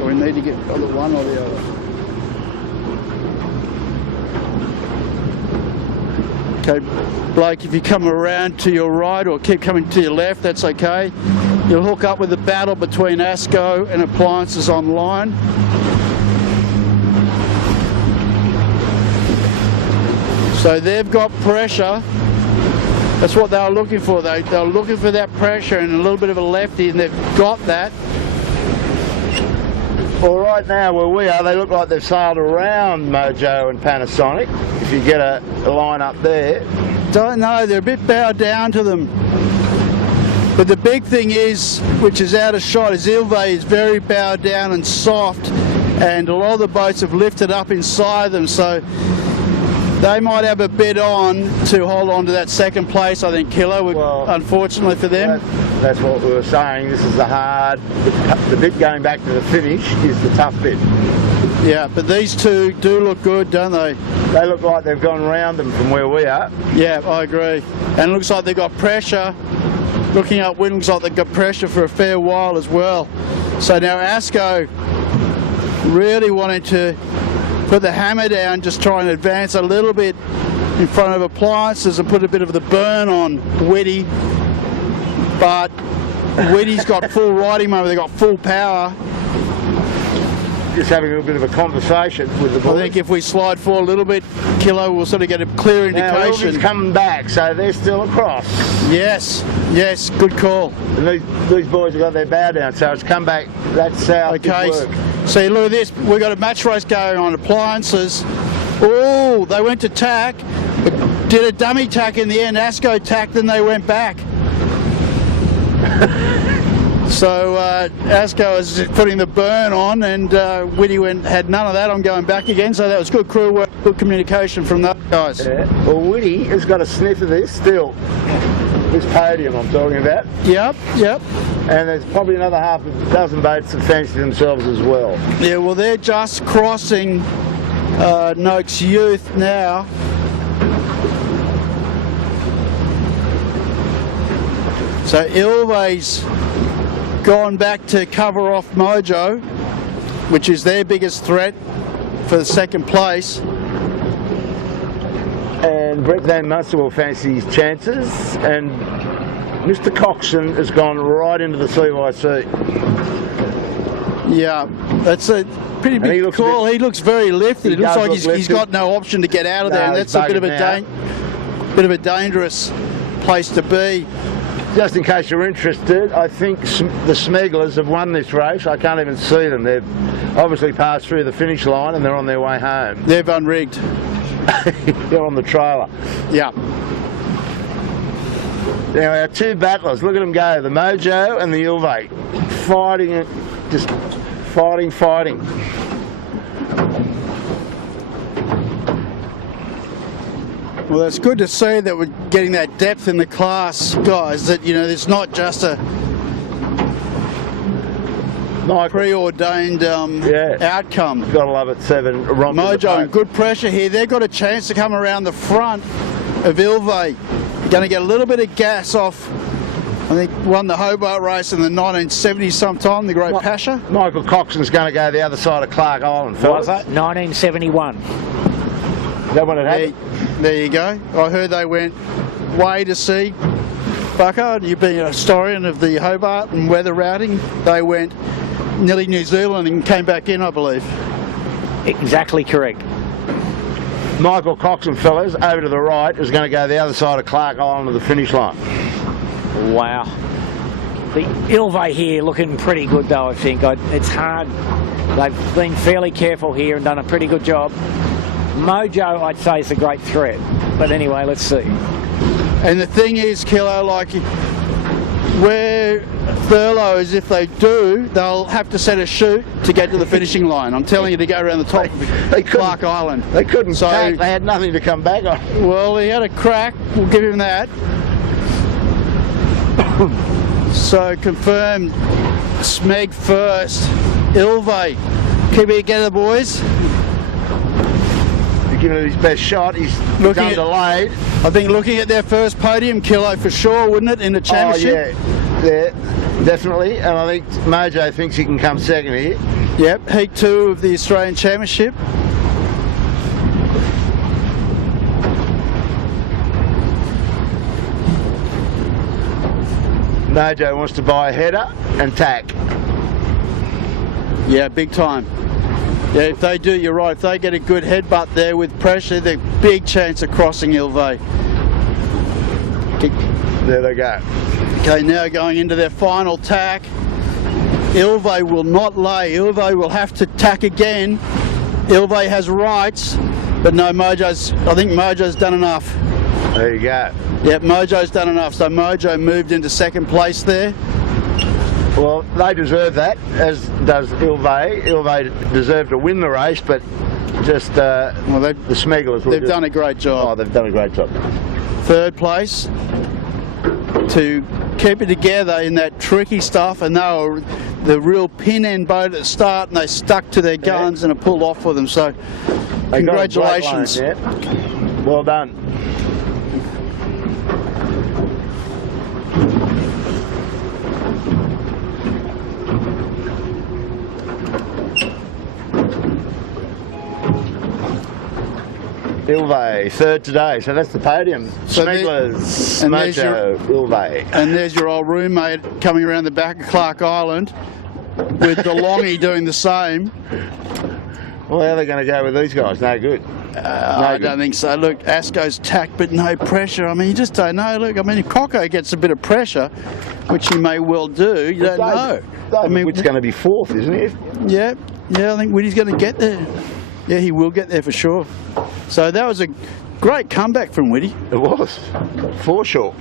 We need to get either one or the other. Okay, Blake, if you come around to your right or keep coming to your left, that's okay. You'll hook up with the battle between ASCO and Appliances Online. So they've got pressure. That's what they were looking for. They were looking for that pressure and a little bit of a lefty, and they've got that. Well, right now where we are, they look like they've sailed around Mojo and Panasonic. If you get a line up there. Don't know, they're a bit bowed down to them. But the big thing is, which is out of shot, is Ilve is very bowed down and soft, and a lot of the boats have lifted up inside them, so they might have a bit on to hold on to that second place, I think, Killer, unfortunately for them. That's what we were saying. This is the hard, the bit going back to the finish is the tough bit. Yeah, but these two do look good, don't they? They look like they've gone around them from where we are. Yeah, I agree. And it looks like they've got pressure. Looking upwind, looks like they've got pressure for a fair while as well. So now ASCO really wanting to put the hammer down, just try and advance a little bit in front of Appliances and put a bit of the burn on Whitty. But Whitty's got full riding moment, they've got full power. Just having a little bit of a conversation with the boys. I think if we slide forward a little bit, Kilo, we'll sort of get a clear indication. Now, coming back, so they're still across. Yes, yes, good call. And these boys have got their bow down, so it's come back that south. Okay, see, look at this. We've got a match race going on. Appliances. Oh, they went to tack, did a dummy tack in the end. ASCO tacked, then they went back. So ASCO is putting the burn on, and Whitty had none of that. I'm going back again, so that was good crew work, good communication from those guys. Yeah. Well, Whitty has got a sniff of this still. This podium I'm talking about. Yep, yep. And there's probably another half a dozen boats that fancy themselves as well. Yeah, well, they're just crossing Noakes Youth now. So Ilve's gone back to cover off Mojo, which is their biggest threat for the second place. And Brett Van Munster will fancy his chances, and Mr. Coxon has gone right into the CYC. Yeah, that's a pretty big call. He looks very lifted. It looks like he's got no option to get out of there, and that's a bit of a dangerous place to be. Just in case you're interested, I think the Smeglers have won this race. I can't even see them. They've obviously passed through the finish line and they're on their way home. They've unrigged. They're on the trailer. Yeah. Now our two battlers, look at them go, the Mojo and the Ilve. Fighting it, just fighting. Well, it's good to see that we're getting that depth in the class, guys, that, you know, there's not just a preordained outcome. Gotta love it, 7. Mojo, good pressure here. They've got a chance to come around the front of Ilve. You're going to get a little bit of gas off. I think won the Hobart race in the 1970s sometime, the Great Pasha. Michael Coxon's going to go the other side of Clark Island, fellas. 1971. Is that when it happened? There you go. I heard they went way to sea. Bucko, you've been a historian of the Hobart and weather routing. They went nearly New Zealand and came back in, I believe. Exactly correct. Michael Coxon, fellas, over to the right, is going to go the other side of Clark Island to the finish line. Wow. The Ilve here looking pretty good though, I think. It's hard. They've been fairly careful here and done a pretty good job. Mojo, I'd say, is a great threat. But anyway, let's see. And the thing is, Kilo, like, where Thurlow is, if they do, they'll have to set a chute to get to the finishing line. I'm telling you, to go around the top of Clark Island. They couldn't So- tack, they had nothing to come back on. Well, he had a crack, we'll give him that. So confirmed, Smeg first, Ilve. Keep it together, boys. He's giving it his best shot. He's Looking at- delayed. I think looking at their first podium, Kilo, for sure, wouldn't it, in the championship? Oh, yeah, definitely. And I think Mojo thinks he can come second here. Yep, Heat 2 of the Australian Championship. Mojo wants to buy a header and tack. Yeah, big time. Yeah, if they do, you're right. If they get a good headbutt there with pressure, they're big chance of crossing Ilve. There they go. Okay, now going into their final tack. Ilve will not lay. Ilve will have to tack again. Ilve has rights, but no, I think Mojo's done enough. There you go. Yep, Mojo's done enough. So Mojo moved into second place there. Well, they deserve that, as does Ilve. Ilve deserved to win the race, but just the Smegglers. They've done a great job. Oh, they've done a great job. Third place to keep it together in that tricky stuff, and they were the real pin end boat at the start, and they stuck to their guns and it pulled off for them. So They got a great congratulations. line, yeah. Well done. Ilve, third today, so that's the podium. So Smegglers, and there's Mojo, Ilve. And there's your old roommate coming around the back of Clark Island with DeLonghi doing the same. Well, how are they going to go with these guys? No good. I don't think so. Look, Asco's tacked, but no pressure. I mean, you just don't know. Look, I mean, if Coco gets a bit of pressure, which he may well do, you don't know. I mean, it's going to be fourth, isn't it? Yeah, I think Woody's going to get there. Yeah, he will get there for sure. So that was a great comeback from Woody. It was. For sure.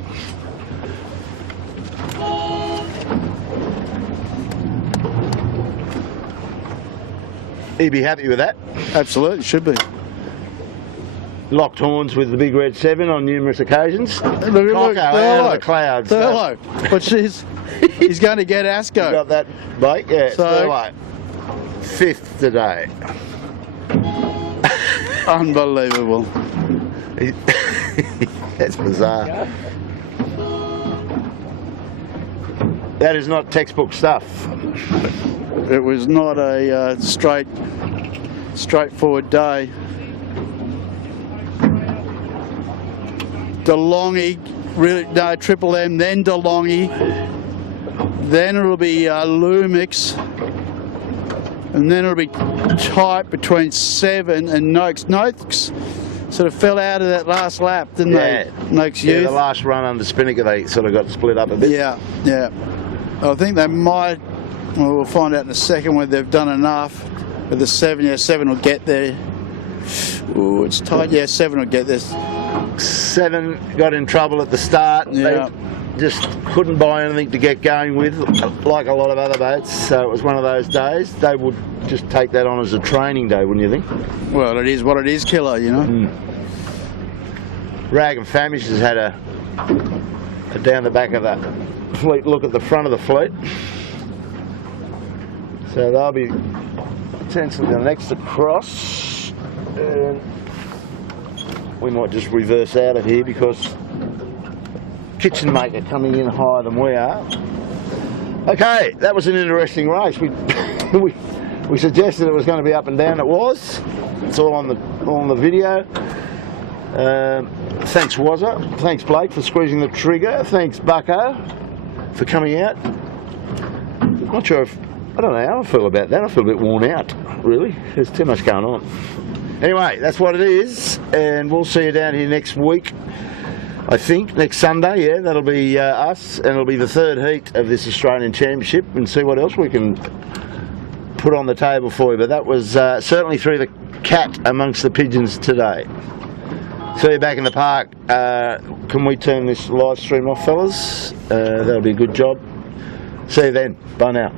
He'd be happy with that. Absolutely, should be. Locked horns with the big red 7 on numerous occasions. Look, Coco out of the clouds. Thurlow. But he's going to get Asco. You got that, Blake? Yeah, So- Thurlow. Fifth today. Unbelievable. That's bizarre. That is not textbook stuff. It was not a straightforward day. DeLonghi, really, no, Triple M, then DeLonghi, then it'll be Lumix, and then it'll be tight between 7 and Noakes. Noakes sort of fell out of that last lap, didn't they? Noakes Yeah, Youth. the last run under Spinnaker, they sort of got split up a bit. Yeah. I think they might, well, we'll find out in a second whether they've done enough with the 7. Yeah, 7 will get there. Ooh, it's tight. Yeah, 7 will get this. 7 got in trouble at the start. Yeah. They just couldn't buy anything to get going with, like a lot of other boats. So it was one of those days. They would just take that on as a training day, wouldn't you think? Well, it is what it is, Killer, you know. Rag and Famish has had a down the back of the fleet look at the front of the fleet. So they'll be potentially the next across. And we might just reverse out of here because Kitchen Maker coming in higher than we are. Okay, that was an interesting race. We suggested it was going to be up and down. It was. It's all on the video. Thanks Wazza, thanks Blake for squeezing the trigger, thanks Bucko for coming out. Not sure if, I don't know how I feel about that, I feel a bit worn out, really. There's too much going on. Anyway, that's what it is, and we'll see you down here next week. I think next Sunday, yeah, that'll be us, and it'll be the third heat of this Australian Championship, and see what else we can put on the table for you. But that was certainly through the cat amongst the pigeons today. See you back in the park. Can we turn this live stream off, fellas? That'll be a good job. See you then. Bye now.